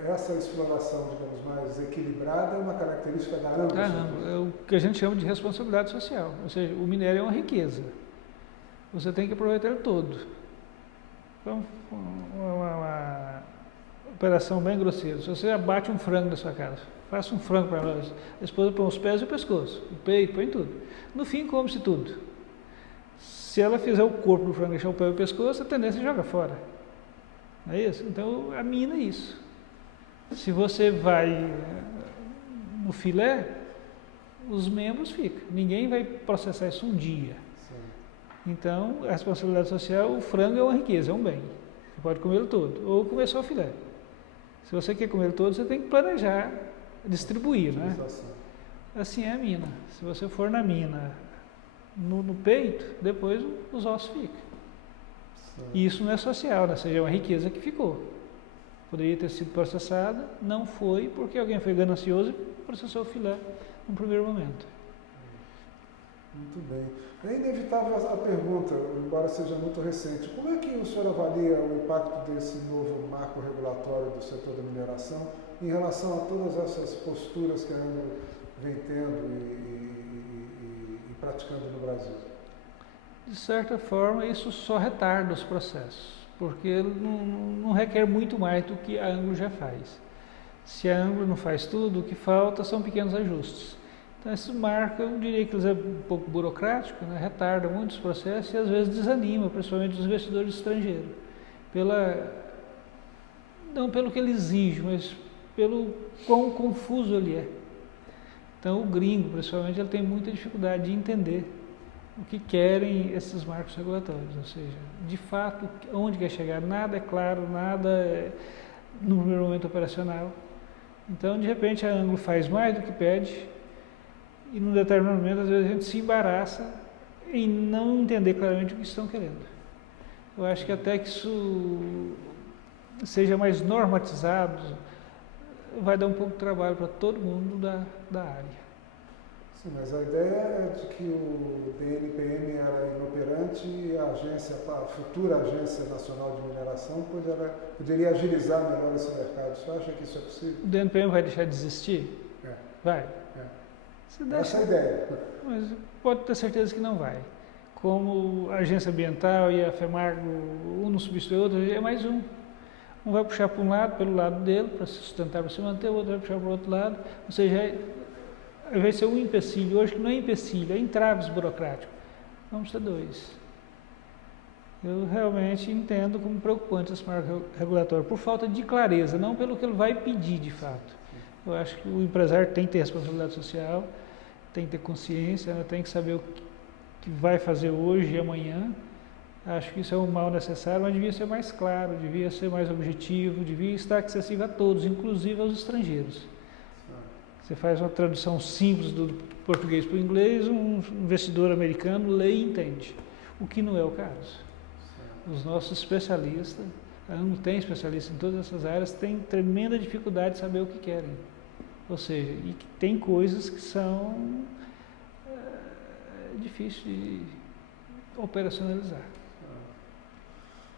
Essa exploração, digamos, mais equilibrada é uma característica da Anglo. É o que a gente chama de responsabilidade social. Ou seja, o minério é uma riqueza. Você tem que aproveitar ele todo. Então, uma operação bem grosseira. Se você abate um frango da sua casa, faça um frango para nós. A esposa põe os pés e o pescoço, o peito, põe tudo. No fim, come-se tudo. Se ela fizer o corpo do frango, deixar o pé e o pescoço, a tendência é jogar fora. Não é isso? Então, a mina é isso. Se você vai no filé, os membros ficam. Ninguém vai processar isso um dia. Sim. Então, a responsabilidade social, o frango é uma riqueza, é um bem. Você pode comer ele todo, ou comer só o filé. Se você quer comer ele todo, você tem que planejar, distribuir, né? Assim é a mina. Se você for na mina, no peito, depois os ossos ficam. Sim. E isso não é social, né? Ou seja, é uma riqueza que ficou. Poderia ter sido processada, não foi, porque alguém foi ganancioso e processou o filé no primeiro momento. Muito bem. É inevitável a pergunta, embora seja muito recente. Como é que o senhor avalia o impacto desse novo marco regulatório do setor da mineração em relação a todas essas posturas que a Anglo vem tendo e praticando no Brasil? De certa forma, isso só retarda os processos, porque não requer muito mais do que a Anglo já faz. Se a Anglo não faz tudo, o que falta são pequenos ajustes. Então, esse marco, eu diria que ele é um pouco burocrático, né? Retarda muitos processos e às vezes desanima, principalmente os investidores estrangeiros, não pelo que ele exige, mas pelo quão confuso ele é. Então, o gringo, principalmente, ele tem muita dificuldade de entender o que querem esses marcos regulatórios, ou seja, de fato, onde quer chegar, nada é claro, nada é no primeiro momento operacional. Então, de repente, a Anglo faz mais do que pede e, num determinado momento, às vezes a gente se embaraça em não entender claramente o que estão querendo. Eu acho que até que isso seja mais normatizado, vai dar um pouco de trabalho para todo mundo da área. Sim, mas a ideia é de que o DNPM era inoperante e a futura Agência Nacional de Mineração poderia agilizar melhor esse mercado. Você acha que isso é possível? O DNPM vai deixar de existir? Vai. Essa é a ideia. Mas pode ter certeza que não vai. Como a Agência Ambiental e a FEMARGO, um não substitui o outro, é mais um. Um vai puxar para um lado, pelo lado dele, para se sustentar, para se manter, o outro vai puxar para o outro lado. Ou seja, vai ser um empecilho. Hoje que não é empecilho, é entraves burocráticos. Vamos ter dois. Eu realmente entendo como preocupante esse marco regulatório, por falta de clareza, não pelo que ele vai pedir de fato. Eu acho que o empresário tem que ter responsabilidade social, tem que ter consciência, né? Tem que saber o que vai fazer hoje e amanhã. Acho que isso é um mal necessário, mas devia ser mais claro, devia ser mais objetivo, devia estar acessível a todos, inclusive aos estrangeiros. Você faz uma tradução simples do português para o inglês, um investidor americano lê e entende, o que não é o caso. Os nossos especialistas, não tem especialistas em todas essas áreas, têm tremenda dificuldade de saber o que querem. Ou seja, e que tem coisas que são difíceis de operacionalizar.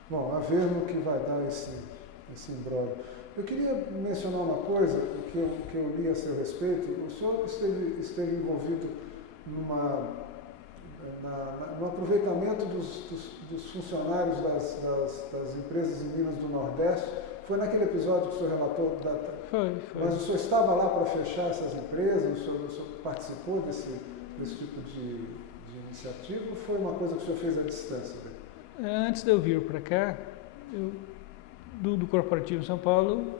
Bom, a ver no que vai dar esse imbróglio. Eu queria mencionar uma coisa que eu li a seu respeito. O senhor esteve envolvido no aproveitamento dos funcionários das empresas em Minas do Nordeste. Foi naquele episódio que o senhor relatou? Foi. Mas o senhor estava lá para fechar essas empresas? O senhor participou desse tipo de iniciativa ou foi uma coisa que o senhor fez à distância? Antes de eu vir para cá, do corporativo em São Paulo,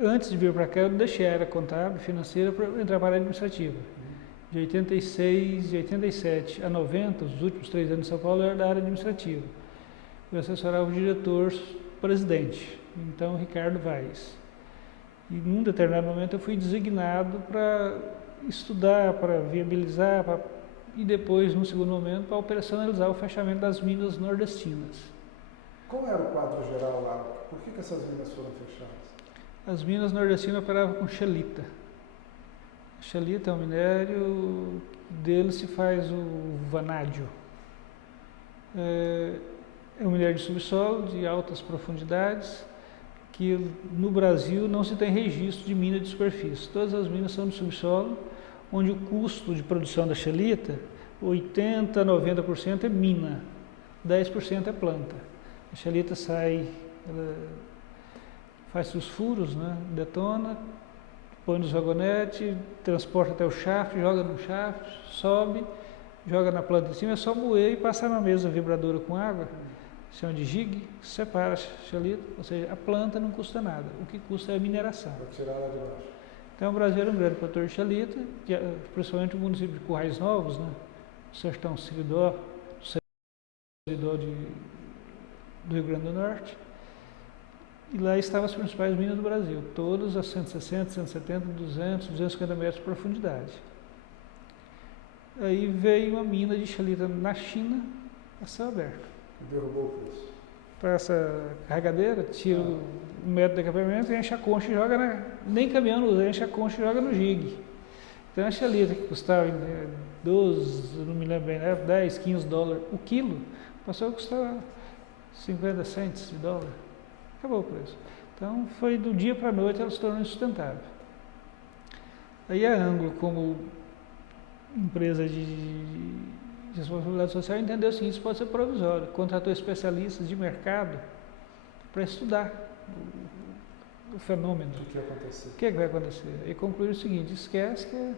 antes de vir para cá, eu deixei a área contábil, financeira, para entrar para a área administrativa. De 87 a 90, os últimos 3 anos em São Paulo, eu era da área administrativa. Eu assessorava o diretor-presidente, então Ricardo Vaz. E num determinado momento eu fui designado para estudar, para viabilizar, para e depois, no segundo momento, para operacionalizar o fechamento das minas nordestinas. Qual era o quadro geral lá? Por que essas minas foram fechadas? As minas nordestinas operavam com xelita. A xelita é um minério, dele se faz o vanádio. É um minério de subsolo, de altas profundidades, que no Brasil não se tem registro de mina de superfície. Todas as minas são de subsolo, onde o custo de produção da xelita, 80%, 90% é mina, 10% é planta. A xelita sai, ela faz os furos, né, detona, põe nos vagonetes, transporta até o shaft, joga no shaft, sobe, joga na planta em cima, é só moer e passar na mesa vibradora com água, chama de jig, separa a xelita, ou seja, a planta não custa nada, o que custa é a mineração. Para tirar lá de baixo. Então o Brasil era um grande produtor de xelita, principalmente o município de Currais Novos, né, o sertão Seridó, do Rio Grande do Norte, e lá estavam as principais minas do Brasil, todas a 160, 170, 200, 250 metros de profundidade. Aí veio uma mina de xelita na China, a céu aberto. Derrubou o preço. Para essa carregadeira, tira um metro de acabamento, enche a concha e joga na... Nem caminhão não usa, enche a concha e joga no jig. Então a xelita que custava 12, não me lembro bem, né, 10, 15 dólares o quilo, passou a custar 50 cents de dólar. Acabou o preço. Então foi do dia para a noite ela se tornou insustentável. Aí a Anglo, como empresa de responsabilidade social, entendeu o seguinte: isso pode ser provisório. Contratou especialistas de mercado para estudar o fenômeno. O que ia acontecer? O que vai acontecer? E concluiu o seguinte: esquece que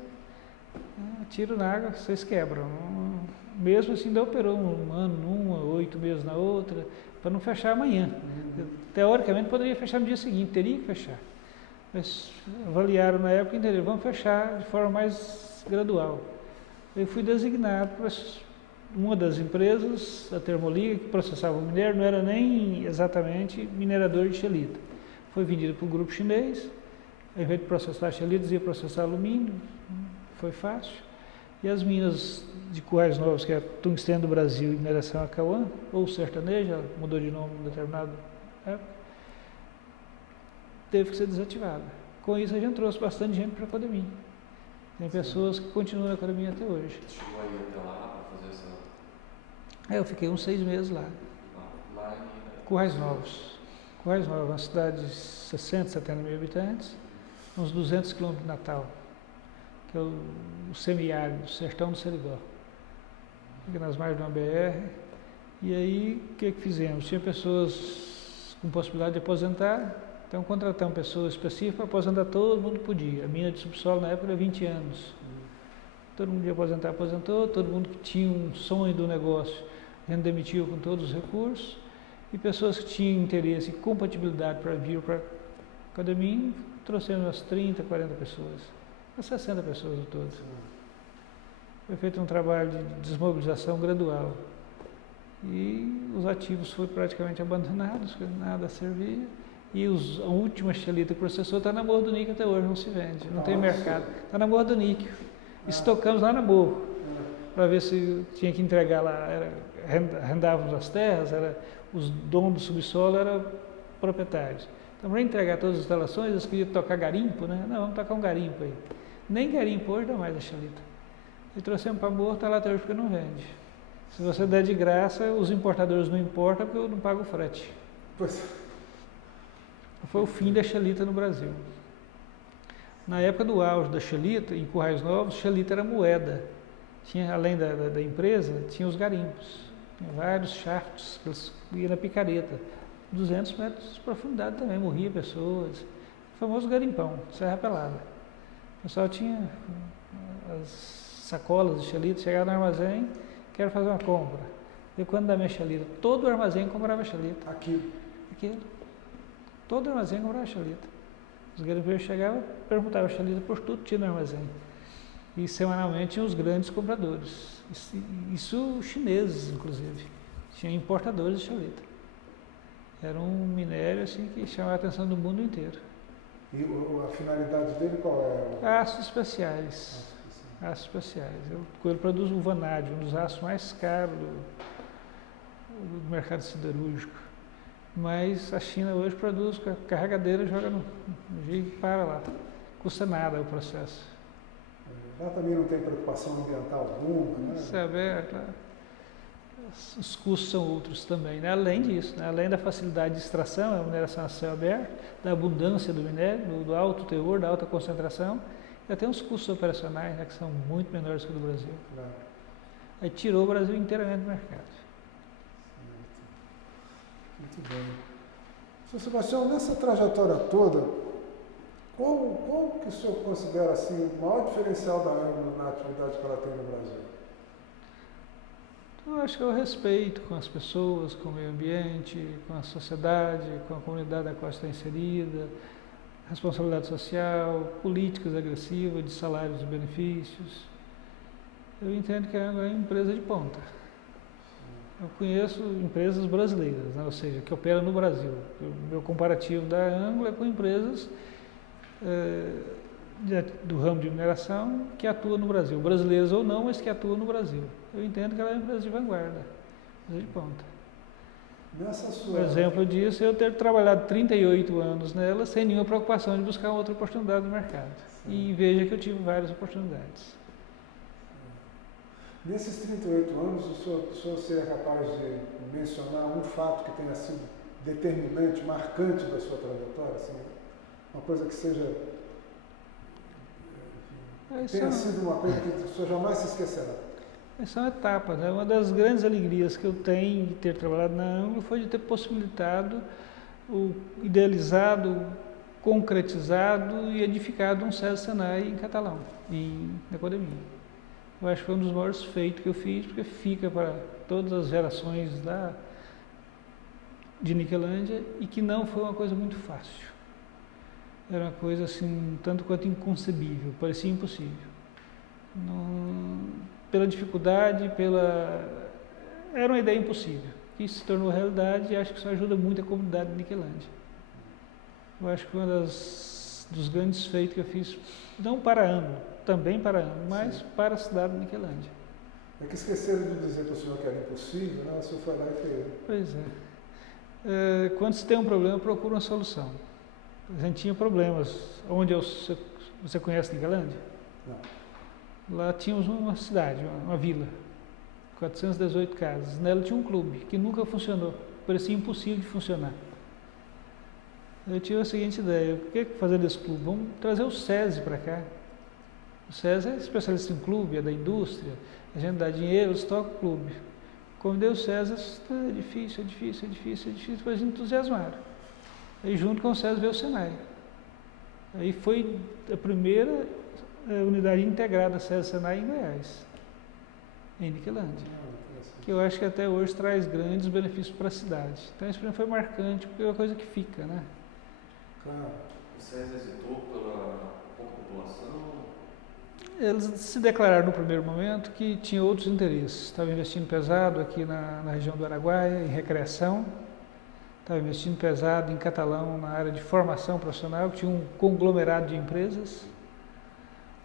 tiro na água, vocês quebram. Mesmo assim, ainda operou um ano numa, 8 meses na outra, para não fechar amanhã. Teoricamente, poderia fechar no dia seguinte, teria que fechar. Mas avaliaram na época e entenderam: vamos fechar de forma mais gradual. Eu fui designado para uma das empresas, a Termoliga, que processava o minério, não era nem exatamente minerador de xelita. Foi vendido para um grupo chinês, ao invés de processar xelita, ia processar alumínio, foi fácil. E as minas de Currais Novos, que é a Tungstênio do Brasil e mineração Acauã, ou Sertaneja, mudou de nome em determinada época, teve que ser desativada. Com isso a gente trouxe bastante gente para a Codemim. Tem pessoas que continuam na Codemim até hoje. Você chegou aí até lá para fazer essa... Eu fiquei uns 6 meses lá. Lá em... Currais Novos. Currais Novos, uma cidade de 60, 70 mil habitantes, uns 200 quilômetros de Natal, que é o semiárido, o sertão do Seridó. Fica nas margens de uma BR. E aí, o que fizemos? Tinha pessoas com possibilidade de aposentar, então contratamos pessoas específicas para aposentar, todo mundo podia. A mina de subsolo na época era 20 anos. Todo mundo ia aposentar, aposentou, todo mundo que tinha um sonho do negócio, a gente demitiu com todos os recursos, e pessoas que tinham interesse e compatibilidade para vir para a Codemim, trouxemos umas 30, 40 pessoas, umas 60 pessoas no todo. Foi feito um trabalho de desmobilização gradual. E os ativos foram praticamente abandonados, porque nada servia. E a última xelita que processou está na Morro do Níquel até hoje, não se vende, não tem mercado. Está na Morro do Níquel. Estocamos lá na Morro, para ver se tinha que entregar lá. Arrendávamos as terras, os donos do subsolo eram proprietários. Então, para entregar todas as instalações, eles queriam tocar garimpo, né? Não, vamos tocar um garimpo aí. Nem garimpo hoje dá mais a xelita. E trouxemos para Morro, está lá até hoje porque não vende. Se você der de graça, os importadores não importam porque eu não pago o frete. Pois. Foi o fim da xelita no Brasil. Na época do auge da xelita, em Currais Novos, xelita era moeda. Tinha, além da empresa, tinha os garimpos. Tinha vários shafts que eles iam na picareta. 200 metros de profundidade também, morria pessoas. O famoso garimpão, Serra Pelada. O pessoal tinha as sacolas de xelita, chegava no armazém, quero fazer uma compra. E quando da minha xelita, todo o armazém comprava xelita. Aquilo. Todo o armazém comprava xelita. Os garimpeiros chegavam, perguntavam xelita por tudo que tinha no armazém. E semanalmente tinha os grandes compradores. Isso chineses, inclusive. Tinha importadores de xelita. Era um minério assim, que chamava a atenção do mundo inteiro. E a finalidade dele qual é? Aços especiais. aços especiais. Ele produz o vanádio, um dos aços mais caros do mercado siderúrgico. Mas a China hoje produz carregadeira, joga no e para lá. Custa nada o processo. Lá também não tem preocupação ambiental alguma, né? Isso é aberto. Os custos são outros também, né? Além disso, né? Além da facilidade de extração, a mineração a céu aberto, da abundância do minério, do alto teor, da alta concentração, já tem os custos operacionais, né, que são muito menores que o do Brasil. Claro. Aí tirou o Brasil inteiramente do mercado. Muito bem. Sr. Sebastião, nessa trajetória toda, qual que o senhor considera assim, o maior diferencial da Anglo na atividade que ela tem no Brasil? Eu acho que é o respeito com as pessoas, com o meio ambiente, com a sociedade, com a comunidade na qual está inserida, responsabilidade social, políticas agressivas de salários e benefícios. Eu entendo que a Anglo é uma empresa de ponta. Eu conheço empresas brasileiras, né, ou seja, que operam no Brasil. O meu comparativo da Anglo é com empresas do ramo de mineração que atuam no Brasil, brasileiras ou não, mas que atuam no Brasil. Eu entendo que ela é uma empresa de vanguarda, empresa de ponta. Nessa sua... Um exemplo disso é eu ter trabalhado 38 anos nela sem nenhuma preocupação de buscar outra oportunidade no mercado. Sim. E veja que eu tive várias oportunidades. Nesses 38 anos, o senhor seria capaz de mencionar um fato que tenha sido determinante, marcante da sua trajetória? Assim, uma coisa que seja... tenha sido uma coisa que o senhor jamais se esquecerá? São etapas, né? Uma das grandes alegrias que eu tenho de ter trabalhado na Anglo foi de ter possibilitado, idealizado, concretizado e edificado um SESI Senai em Catalão, na Ecodemia. Eu acho que foi um dos maiores feitos que eu fiz, porque fica para todas as gerações de Niquelândia e que não foi uma coisa muito fácil. Era uma coisa assim, tanto quanto inconcebível, parecia impossível. Pela dificuldade, era uma ideia impossível. Isso se tornou realidade e acho que isso ajuda muito a comunidade de Niquelândia. Eu acho que um dos grandes feitos que eu fiz, não para a Anglo, também para a Anglo, mas sim, para a cidade de Niquelândia. É que esqueceram de dizer para o senhor que era impossível, né? O senhor foi lá e fez. Pois é. Quando se tem um problema, procura uma solução. A gente tinha problemas. Onde você conhece Niquelândia? Não. Lá tínhamos uma cidade, uma vila, 418 casas. Nela tinha um clube que nunca funcionou, parecia impossível de funcionar. Eu tive a seguinte ideia: o que fazer desse clube? Vamos trazer o SESI para cá. O SESI é especialista em clube, é da indústria, a gente dá dinheiro, eles tocam o clube. Convidei o SESI, é difícil, depois eles entusiasmaram. Aí junto com o SESI veio o Senai. Aí foi a primeira unidade integrada SESI Senai em Goiás, em Niquelândia, que eu acho que até hoje traz grandes benefícios para a cidade. Então isso foi marcante, porque é uma coisa que fica, né? Claro. O SESI hesitou pela pouca população? Eles se declararam no primeiro momento que tinha outros interesses. Estava investindo pesado aqui na região do Araguaia, em recreação. Estava investindo pesado em Catalão, na área de formação profissional, que tinha um conglomerado de empresas.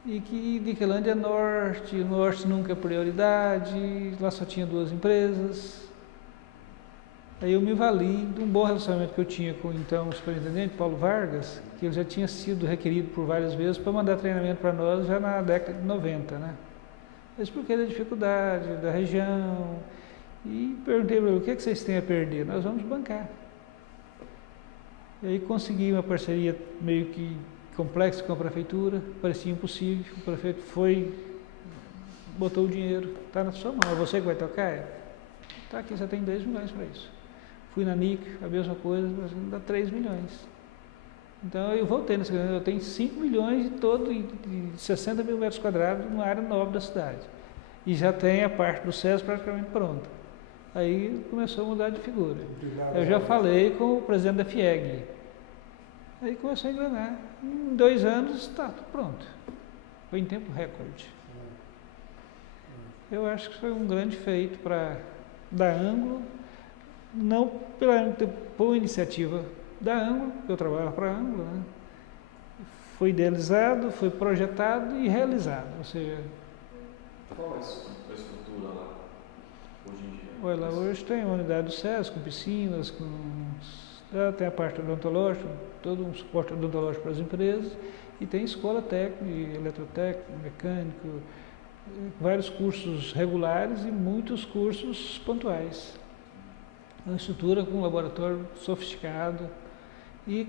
E que Niquelândia é norte, o norte nunca é prioridade, lá só tinha 2 empresas. Aí eu me vali de um bom relacionamento que eu tinha com então o superintendente Paulo Vargas, que ele já tinha sido requerido por várias vezes para mandar treinamento para nós já na década de 90, né? Mas por que da dificuldade da região? E perguntei para ele, o que vocês têm a perder? Nós vamos bancar. E aí consegui uma parceria meio que complexa com a prefeitura, parecia impossível, o prefeito botou o dinheiro, está na sua mão, é você que vai tocar? Está aqui, você tem 10 milhões para isso. Fui na NIC, a mesma coisa, dá 3 milhões. Então eu voltei nessa grana, eu tenho 5 milhões de 60 mil metros quadrados numa área nova da cidade. E já tem a parte do SESI praticamente pronta. Aí começou a mudar de figura. Eu já falei com o presidente da FIEG. Aí começou a engrenar. Em 2 anos está tudo pronto. Foi em tempo recorde. Eu acho que foi um grande feito da Anglo, não por iniciativa da Anglo, eu trabalhava para a Anglo, né? Foi idealizado, foi projetado e realizado. Ou seja, Qual é a estrutura lá, hoje em dia? Olha, lá hoje tem uma unidade do SES, com piscinas, tem a parte odontológica, todo um suporte odontológico para as empresas, e tem escola técnica, eletrotécnico, mecânico, vários cursos regulares e muitos cursos pontuais. É uma estrutura com um laboratório sofisticado, e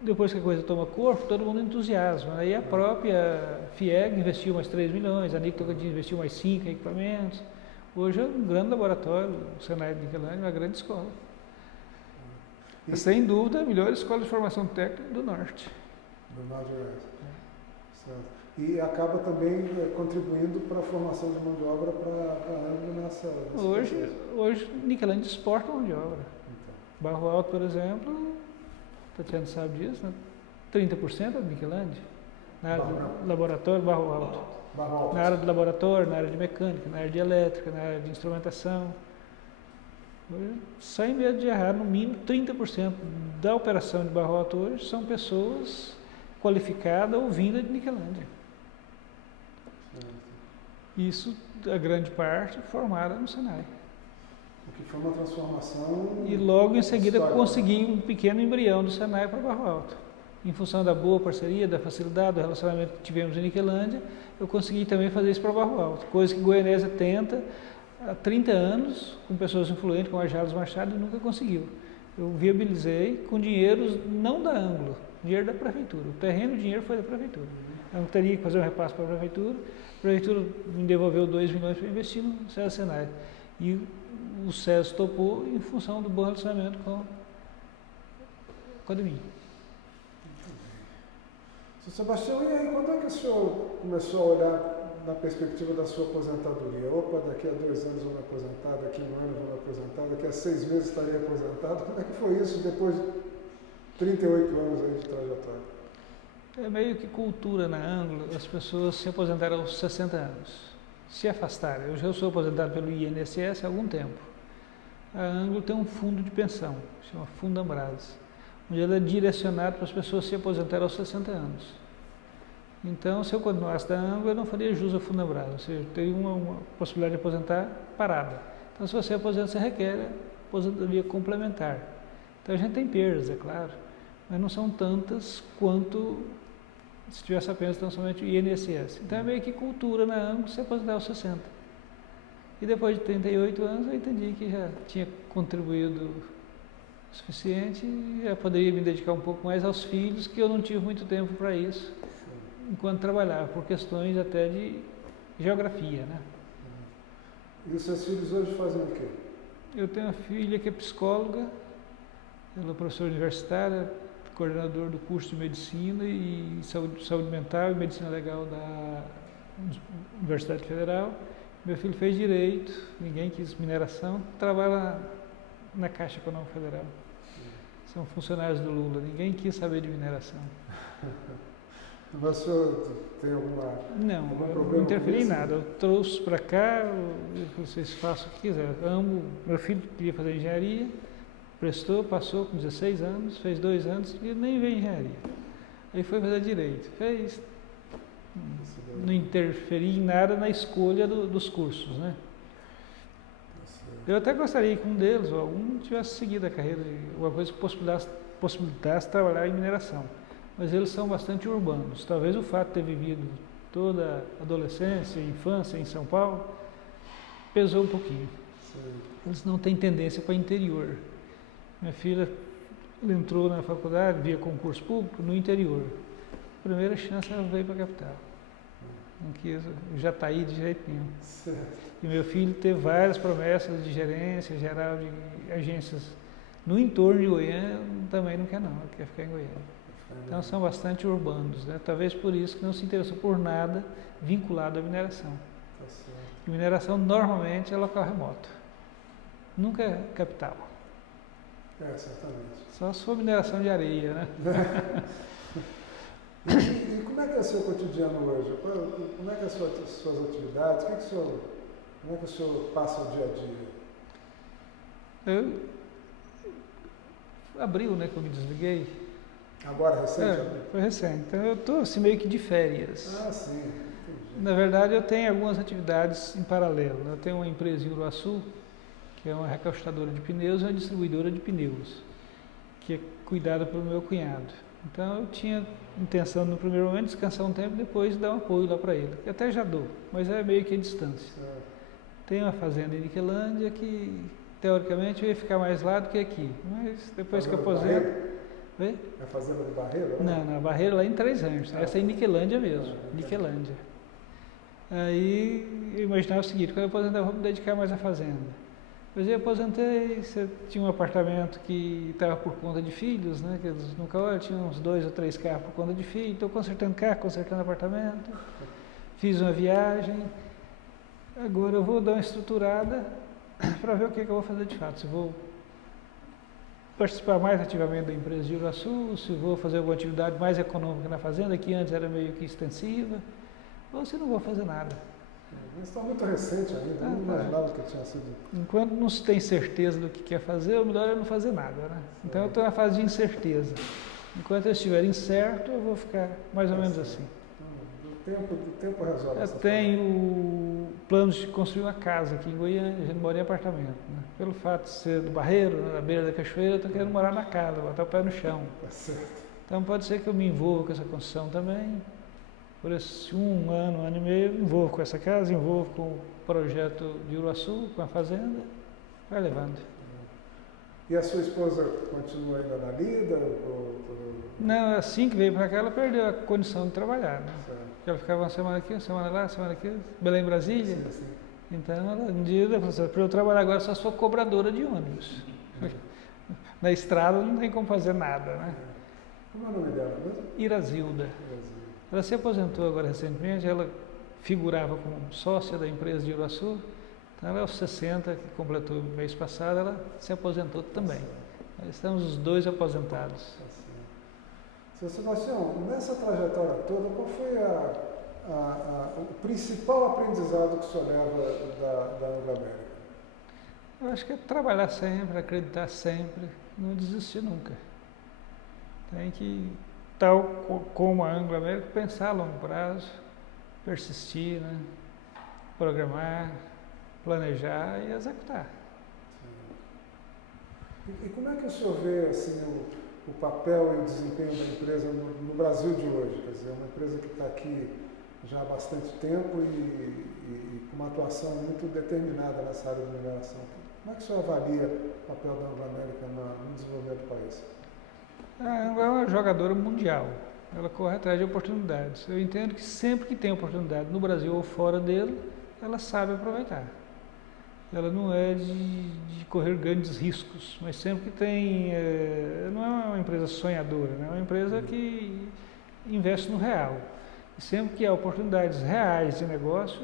depois que a coisa toma corpo, todo mundo entusiasma. Aí a própria FIEG investiu mais 3 milhões, a Nico Tocantins investiu mais 5 em equipamentos. Hoje é um grande laboratório, o Senai de Niquelândia, uma grande escola. É, sem dúvida, a melhor escola de formação técnica do Norte. Do Norte e Oeste. Certo. E acaba também contribuindo para a formação de mão de obra para a Anglo nessa Hoje, Niquelândia exporta mão de obra. Então. Barro Alto, por exemplo, Tatiana sabe disso, né? 30% é de Niquelândia. Na área do laboratório, Barro Alto. Barro Alto. Na área do laboratório, na área de mecânica, na área de elétrica, na área de instrumentação. Hoje, sem medo de errar, no mínimo 30% da operação de Barro Alto hoje são pessoas qualificadas ou vindas de Niquelândia. Isso, a grande parte, formada no Senai. O que foi uma transformação. E logo em seguida histórica. consegui um pequeno embrião do Senai para Barro Alto. Em função da boa parceria, da facilidade, do relacionamento que tivemos em Niquelândia, eu consegui também fazer isso para Barro Alto. Coisa que Goianésia tenta há 30 anos, com pessoas influentes, como a Jales Machado, e nunca conseguiu. Eu viabilizei com dinheiros não da Anglo, dinheiro da prefeitura. O terreno e o dinheiro foi da prefeitura. Eu teria que fazer um repasse para a prefeitura me devolveu 2 milhões para investir no SESI Senai. E o SESI topou em função do bom relacionamento com a DEMIN. Sr. Sebastião, e aí, quando é que o senhor começou a olhar na perspectiva da sua aposentadoria? Opa, daqui a 2 anos eu vou me aposentar, daqui a 1 ano eu vou me aposentar, daqui a 6 meses estarei aposentado. Como é que foi isso depois de 38 anos aí de trajetória? É meio que cultura na Anglo, as pessoas se aposentaram aos 60 anos, se afastaram. Eu já sou aposentado pelo INSS há algum tempo. A Anglo tem um fundo de pensão, chama Fundo Ambras, onde ele é direcionado para as pessoas se aposentarem aos 60 anos. Então, se eu continuasse da Anglo, eu não faria jus ao Fundo Ambras, ou seja, eu teria uma possibilidade de aposentar parada. Então, se você aposenta, você requer aposentadoria complementar. Então, a gente tem perdas, é claro, mas não são tantas quanto se tivesse apenas tão somente o INSS. Então é meio que cultura na Anglo se aposentar aos 60. E depois de 38 anos eu entendi que já tinha contribuído o suficiente e já poderia me dedicar um pouco mais aos filhos, que eu não tive muito tempo para isso, enquanto trabalhava, por questões até de geografia, né? E os seus filhos hoje fazem o quê? Eu tenho uma filha que é psicóloga, ela é professora universitária, coordenador do curso de Medicina e Saúde Mental e Medicina Legal da Universidade Federal. Meu filho fez Direito, ninguém quis mineração, trabalha na Caixa Econômica Federal. São funcionários do Lula, ninguém quis saber de mineração. Mas o senhor tem alguma... Não, eu não interferi em nada. Eu trouxe para cá, vocês façam o que quiser. Meu filho queria fazer engenharia, prestou, passou com 16 anos, fez 2 anos e nem veio engenharia. Aí foi fazer Direito, fez. Não interferi em nada na escolha dos cursos, né? Eu até gostaria que um deles, ou algum, tivesse seguido a carreira de alguma coisa que possibilitasse trabalhar em mineração. Mas eles são bastante urbanos. Talvez o fato de ter vivido toda a adolescência e infância em São Paulo pesou um pouquinho. Eles não têm tendência para interior. Minha filha entrou na faculdade via concurso público no interior. A primeira chance ela veio para a capital. Não quis Jataí de jeito nenhum. Certo. E meu filho teve várias promessas de gerência geral de agências no entorno de Goiânia, também não quer não, ele quer ficar em Goiânia. Então são bastante urbanos, né? Talvez por isso que não se interessou por nada vinculado à mineração. Tá certo. E mineração normalmente é local remoto, nunca é capital. É, certamente. Só se for mineração de areia, né? E como é que é o seu cotidiano hoje? Como é que são as suas atividades? Como é que o senhor passa o dia a dia? Abril, né, que eu me desliguei. Agora, recente? Foi recente. Então eu estou assim meio que de férias. Ah, sim. Entendi. Na verdade, eu tenho algumas atividades em paralelo. Eu tenho uma empresa em Uruaçu, que é uma recaustadora de pneus e uma distribuidora de pneus, que é cuidada pelo meu cunhado. Então, eu tinha intenção, no primeiro momento, descansar um tempo e depois dar um apoio lá para ele. Eu até já dou, mas é meio que a distância. Tem uma fazenda em Niquelândia que, teoricamente, eu ia ficar mais lá do que aqui. Mas depois que eu aposento... Oi? É a fazenda de Barreiro? Não, Barreiro lá em Três Ranchos. Essa é em Niquelândia mesmo, Niquelândia. Aí eu imaginava o seguinte, quando eu aposentar eu vou me dedicar mais à fazenda. Mas eu aposentei, tinha um apartamento que estava por conta de filhos, né? Que eles nunca olham, tinha uns 2 ou 3 carros por conta de filhos, estou consertando carro, consertando apartamento, fiz uma viagem. Agora eu vou dar uma estruturada para ver o que eu vou fazer de fato. Se vou participar mais ativamente da empresa de Uruaçu, se vou fazer alguma atividade mais econômica na fazenda, que antes era meio que extensiva, ou se não vou fazer nada. Mas está muito recente ainda, eu não imaginava que tinha sido. Enquanto não se tem certeza do que quer fazer, o melhor é não fazer nada, né? Então eu estou na fase de incerteza. Enquanto eu estiver incerto, eu vou ficar mais ou menos assim. O tempo resolve Eu essa tenho planos de construir uma casa aqui em Goiânia, a gente mora em apartamento. Né? Pelo fato de ser do Barreiro, na beira da cachoeira, eu estou querendo morar na casa, botar o pé no chão. Tá certo. Então pode ser que eu me envolva com essa construção também. Por esse 1 ano, 1 ano e meio, me envolvo com essa casa, envolvo com o projeto de Uruaçu, com a fazenda, vai levando. E a sua esposa continua ainda na lida? Não, assim que veio para cá, ela perdeu a condição de trabalhar. Né? Certo. Ela ficava uma semana aqui, uma semana lá, uma semana aqui, Belém, Brasília. Sim, sim. Então, um dia ela falou assim, para eu trabalhar agora só se for cobradora de ônibus. Na estrada não tem como fazer nada, né? Como é o nome dela mesmo? Irazilda. Ela se aposentou agora recentemente, ela figurava como sócia da empresa de Uruaçu. Então, ela aos 60, que completou mês passado, ela se aposentou também. Nós estamos os 2 aposentados. Seu Sebastião, nessa trajetória toda, qual foi o principal aprendizado que o senhor leva da Anglo-América? Eu acho que é trabalhar sempre, acreditar sempre, não desistir nunca. Tem que, tal como a Anglo-América, pensar a longo prazo, persistir, né? Programar, planejar e executar. E como é que o senhor vê assim, o papel e o desempenho da empresa no Brasil de hoje? Quer dizer, uma empresa que está aqui já há bastante tempo e com uma atuação muito determinada nessa área de mineração. Como é que o senhor avalia o papel da Anglo-América no desenvolvimento do país? A Anglo é uma jogadora mundial, ela corre atrás de oportunidades. Eu entendo que sempre que tem oportunidade no Brasil ou fora dele, ela sabe aproveitar. Ela não é de correr grandes riscos, mas sempre que tem, não é uma empresa sonhadora, né? É uma empresa que investe no real. E sempre que há oportunidades reais de negócio,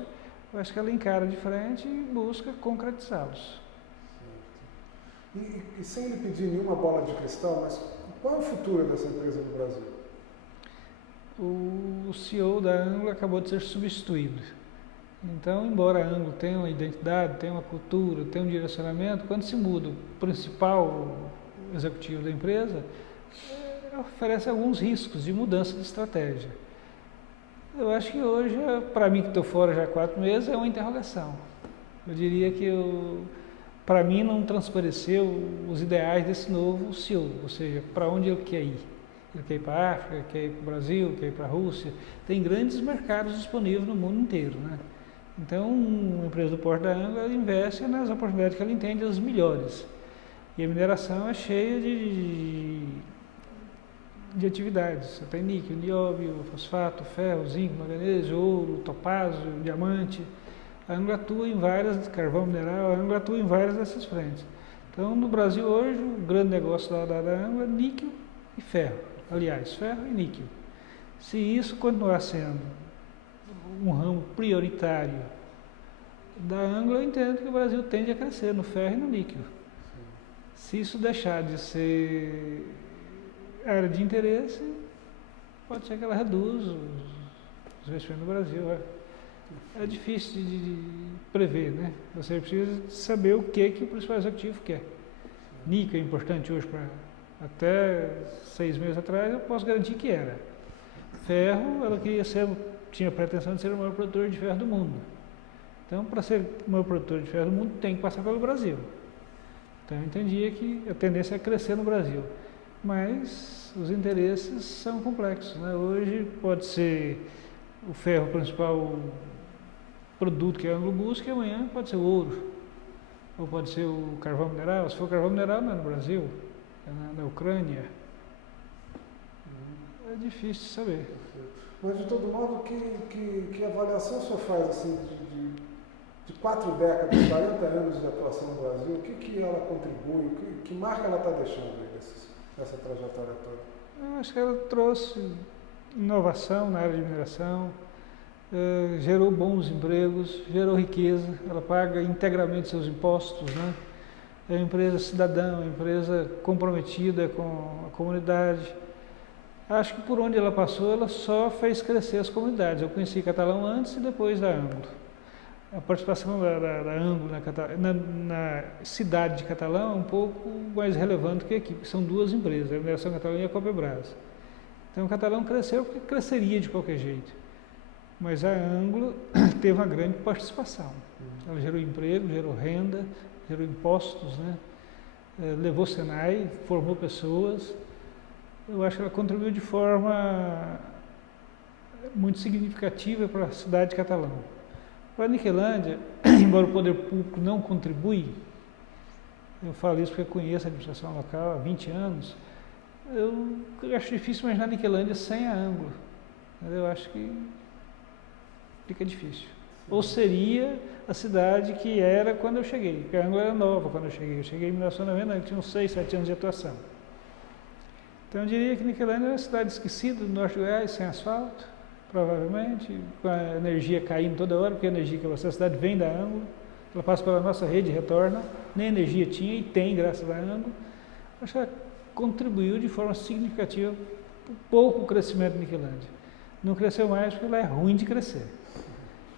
eu acho que ela encara de frente e busca concretizá-los. E sem lhe pedir nenhuma bola de cristal, mas qual é o futuro dessa empresa no Brasil? O CEO da Anglo acabou de ser substituído. Então, embora a Anglo tenha uma identidade, tenha uma cultura, tenha um direcionamento, quando se muda o principal executivo da empresa, oferece alguns riscos de mudança de estratégia. Eu acho que hoje, para mim que estou fora já há 4 meses, é uma interrogação. Eu diria que, para mim, não transpareceu os ideais desse novo CEO, ou seja, para onde ele quer ir. Ele quer ir para a África, quer ir para o Brasil, quer ir para a Rússia. Tem grandes mercados disponíveis no mundo inteiro, né? Então, uma empresa do porte da Anglo investe nas oportunidades que ela entende as melhores. E a mineração é cheia de atividades. Você tem níquel, nióbio, fosfato, ferro, zinco, manganês, ouro, topázio, diamante. A Anglo atua em várias, carvão mineral, a Anglo atua em várias dessas frentes. Então, no Brasil hoje, o grande negócio da Anglo é níquel e ferro. Aliás, ferro e níquel. Se isso continuar sendo um ramo prioritário da Anglo, eu entendo que o Brasil tende a crescer no ferro e no níquel. Se isso deixar de ser área de interesse, pode ser que ela reduza os investimentos no Brasil. É difícil de prever, né? Você precisa saber o que o principal executivo quer. Níquel é importante hoje para... Até 6 meses atrás eu posso garantir que era. Ferro, ela queria ser tinha a pretensão de ser o maior produtor de ferro do mundo. Então, para ser o maior produtor de ferro do mundo, tem que passar pelo Brasil. Então, eu entendia que a tendência é crescer no Brasil. Mas os interesses são complexos, né? Hoje pode ser o ferro o principal produto que a Anglo busca, e amanhã pode ser o ouro, ou pode ser o carvão mineral. Se for carvão mineral, não é no Brasil, é na Ucrânia. É difícil de saber. Mas, de todo modo, que avaliação o senhor faz assim, de 4 décadas, 40 anos de atuação no Brasil? O que ela contribui, que marca ela está deixando aí nessa trajetória toda? Eu acho que ela trouxe inovação na área de mineração, gerou bons empregos, gerou riqueza, ela paga integralmente seus impostos, né? É uma empresa cidadã, uma empresa comprometida com a comunidade. Acho que por onde ela passou, ela só fez crescer as comunidades. Eu conheci Catalão antes e depois da Anglo. A participação da Anglo na cidade de Catalão é um pouco mais relevante que aqui, porque são 2 empresas, a Mineração Catalão e a Coperbras. Então, o Catalão cresceu porque cresceria de qualquer jeito. Mas a Anglo teve uma grande participação. Ela gerou emprego, gerou renda, gerou impostos, né? Levou Senai, formou pessoas. Eu acho que ela contribuiu de forma muito significativa para a cidade de Catalão. Para a Niquelândia, embora o poder público não contribui, eu falo isso porque eu conheço a administração local há 20 anos, eu acho difícil imaginar a Niquelândia sem a Anglo. Eu acho que fica difícil. Ou seria a cidade que era quando eu cheguei, porque a Anglo era nova quando eu cheguei. Eu cheguei em 1990, tinha uns 6, 7 anos de atuação. Então eu diria que Niquelândia era uma cidade esquecida do norte de Goiás, sem asfalto, provavelmente, com a energia caindo toda hora, porque a energia que a cidade vem da Anglo, ela passa pela nossa rede e retorna, nem energia tinha e tem graças à Anglo. Acho que ela contribuiu de forma significativa para pouco o crescimento de Niquelândia. Não cresceu mais porque ela é ruim de crescer.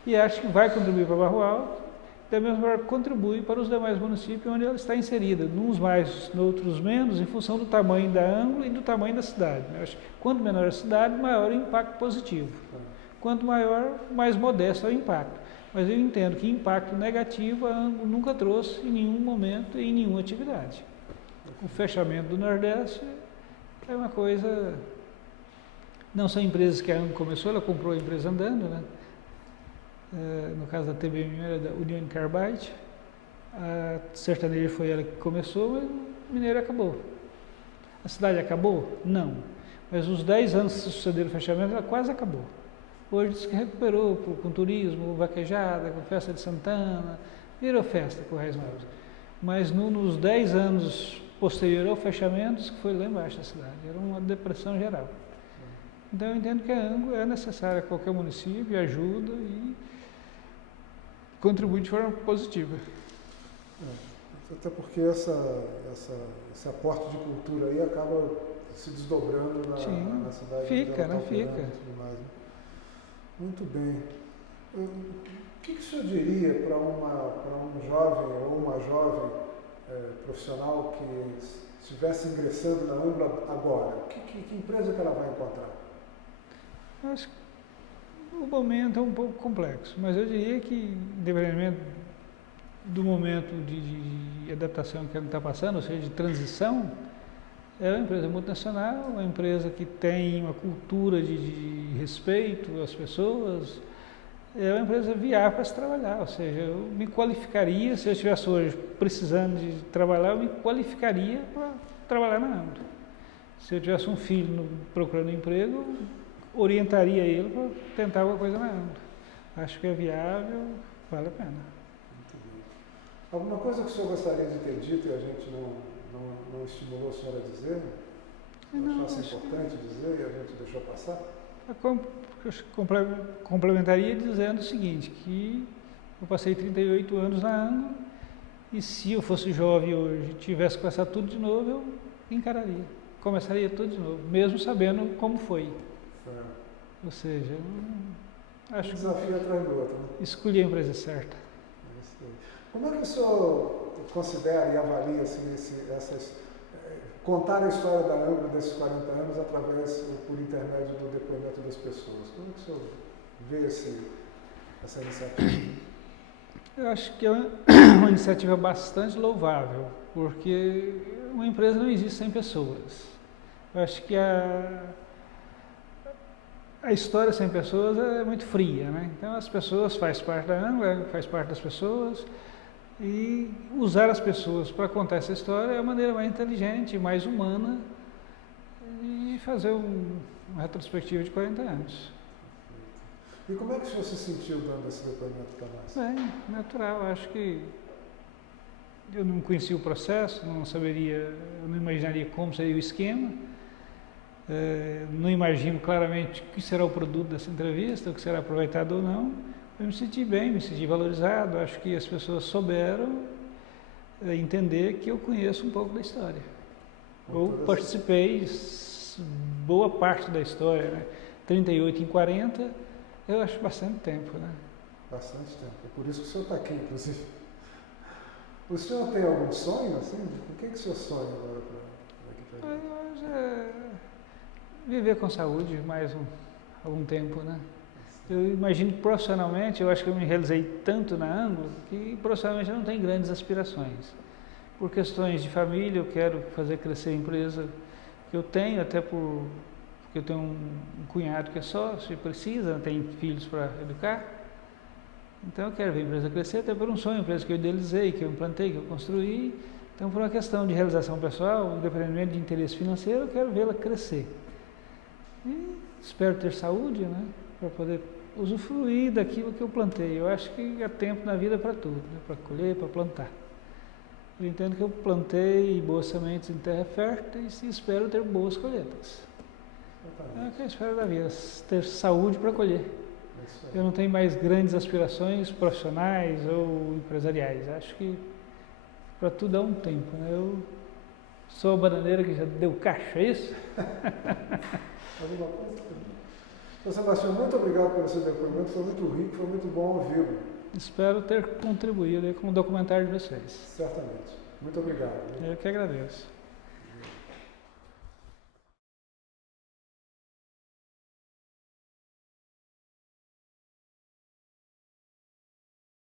E acho que vai contribuir para Barro Alto, da mesma forma contribui para os demais municípios onde ela está inserida, uns mais, outros menos, em função do tamanho da Anglo e do tamanho da cidade. Eu acho que quanto menor a cidade, maior o impacto positivo. Quanto maior, mais modesto é o impacto. Mas eu entendo que impacto negativo a Anglo nunca trouxe em nenhum momento e em nenhuma atividade. O fechamento do Nordeste é uma coisa... Não são empresas que a Anglo começou, ela comprou a empresa andando, né? No caso da TBM era da Union Carbide, a Sertaneja foi ela que começou, mas o mineiro acabou. A cidade acabou? Não. Mas os 10 anos que sucederam o fechamento, ela quase acabou. Hoje diz que recuperou com turismo, vaquejada, com festa de Santana, virou festa com o Reis Magos. Mas nos 10 anos posterior ao fechamento, isso que foi lá embaixo da cidade, era uma depressão geral. Então eu entendo que a Anglo é necessária a qualquer município, ajuda e contribui de forma positiva. Até porque esse aporte de cultura aí acaba se desdobrando na cidade. Fica, né? Fica. Muito bem. O que o senhor diria para um jovem ou uma jovem profissional que estivesse ingressando na Anglo agora? Que empresa que ela vai encontrar? Acho que o momento é um pouco complexo, mas eu diria que, independente do momento de adaptação que ela está passando, ou seja, de transição, é uma empresa multinacional, uma empresa que tem uma cultura de respeito às pessoas, é uma empresa viável para se trabalhar, ou seja, eu me qualificaria, se eu estivesse hoje precisando de trabalhar, eu me qualificaria para trabalhar na Anglo. Se eu tivesse um filho procurando emprego, orientaria ele para tentar alguma coisa na Anglo. Acho que é viável, vale a pena. Muito bem. Alguma coisa que o senhor gostaria de ter dito e a gente não estimulou o senhor a dizer? Não achasse importante dizer e a gente deixou passar? Eu complementaria dizendo o seguinte, que eu passei 38 anos na Anglo e se eu fosse jovem hoje e tivesse que passar tudo de novo, eu encararia. Começaria tudo de novo, mesmo sabendo como foi. Ou seja, acho que desafio atrás do outro, né? Escolhi a empresa certa. Como é que o senhor considera e avalia assim, contar a história da Anglo desses 40 anos por intermédio do depoimento das pessoas? Como é que o senhor vê essa iniciativa? Eu acho que é uma iniciativa bastante louvável, porque uma empresa não existe sem pessoas. Eu acho que a história sem pessoas é muito fria, né? Então as pessoas faz parte da Anglo, faz parte das pessoas, e usar as pessoas para contar essa história é a maneira mais inteligente, mais humana de fazer uma retrospectiva de 40 anos. E como é que o senhor se sentiu dando esse depoimento para nós? Bem, natural, acho que eu não conhecia o processo, não imaginaria como seria o esquema, não imagino claramente o que será o produto dessa entrevista, o que será aproveitado ou não. Eu me senti bem, me senti valorizado, acho que as pessoas souberam entender que eu conheço um pouco da história. Ou participei boa parte da história, né? 38 em 40, eu acho bastante tempo, né? Bastante tempo, é por isso que o senhor está aqui, inclusive. O senhor tem algum sonho, assim? O que o senhor sonha agora daqui para frente? Viver com saúde mais algum tempo, né? Eu imagino que profissionalmente, eu acho que eu me realizei tanto na Anglo, que profissionalmente eu não tenho grandes aspirações. Por questões de família, eu quero fazer crescer a empresa que eu tenho, até porque eu tenho um cunhado que é sócio e precisa, tem filhos para educar. Então eu quero ver a empresa crescer, até por um sonho, a empresa que eu idealizei, que eu implantei, que eu construí. Então por uma questão de realização pessoal, independentemente de interesse financeiro, eu quero vê-la crescer. E espero ter saúde, né, para poder usufruir daquilo que eu plantei. Eu acho que há tempo na vida para tudo, né, para colher, para plantar. Eu entendo que eu plantei boas sementes em terra férteis e espero ter boas colheitas. É o que eu espero da vida, ter saúde para colher. Eu não tenho mais grandes aspirações profissionais ou empresariais. Acho que para tudo há um tempo, né? Eu sou a bananeira que já deu caixa, é isso? Alguma coisa? Então, Sebastião, muito obrigado pelo seu depoimento, foi muito rico, foi muito bom ouvi-lo. Espero ter contribuído com o documentário de vocês. Certamente. Muito obrigado. Eu que agradeço.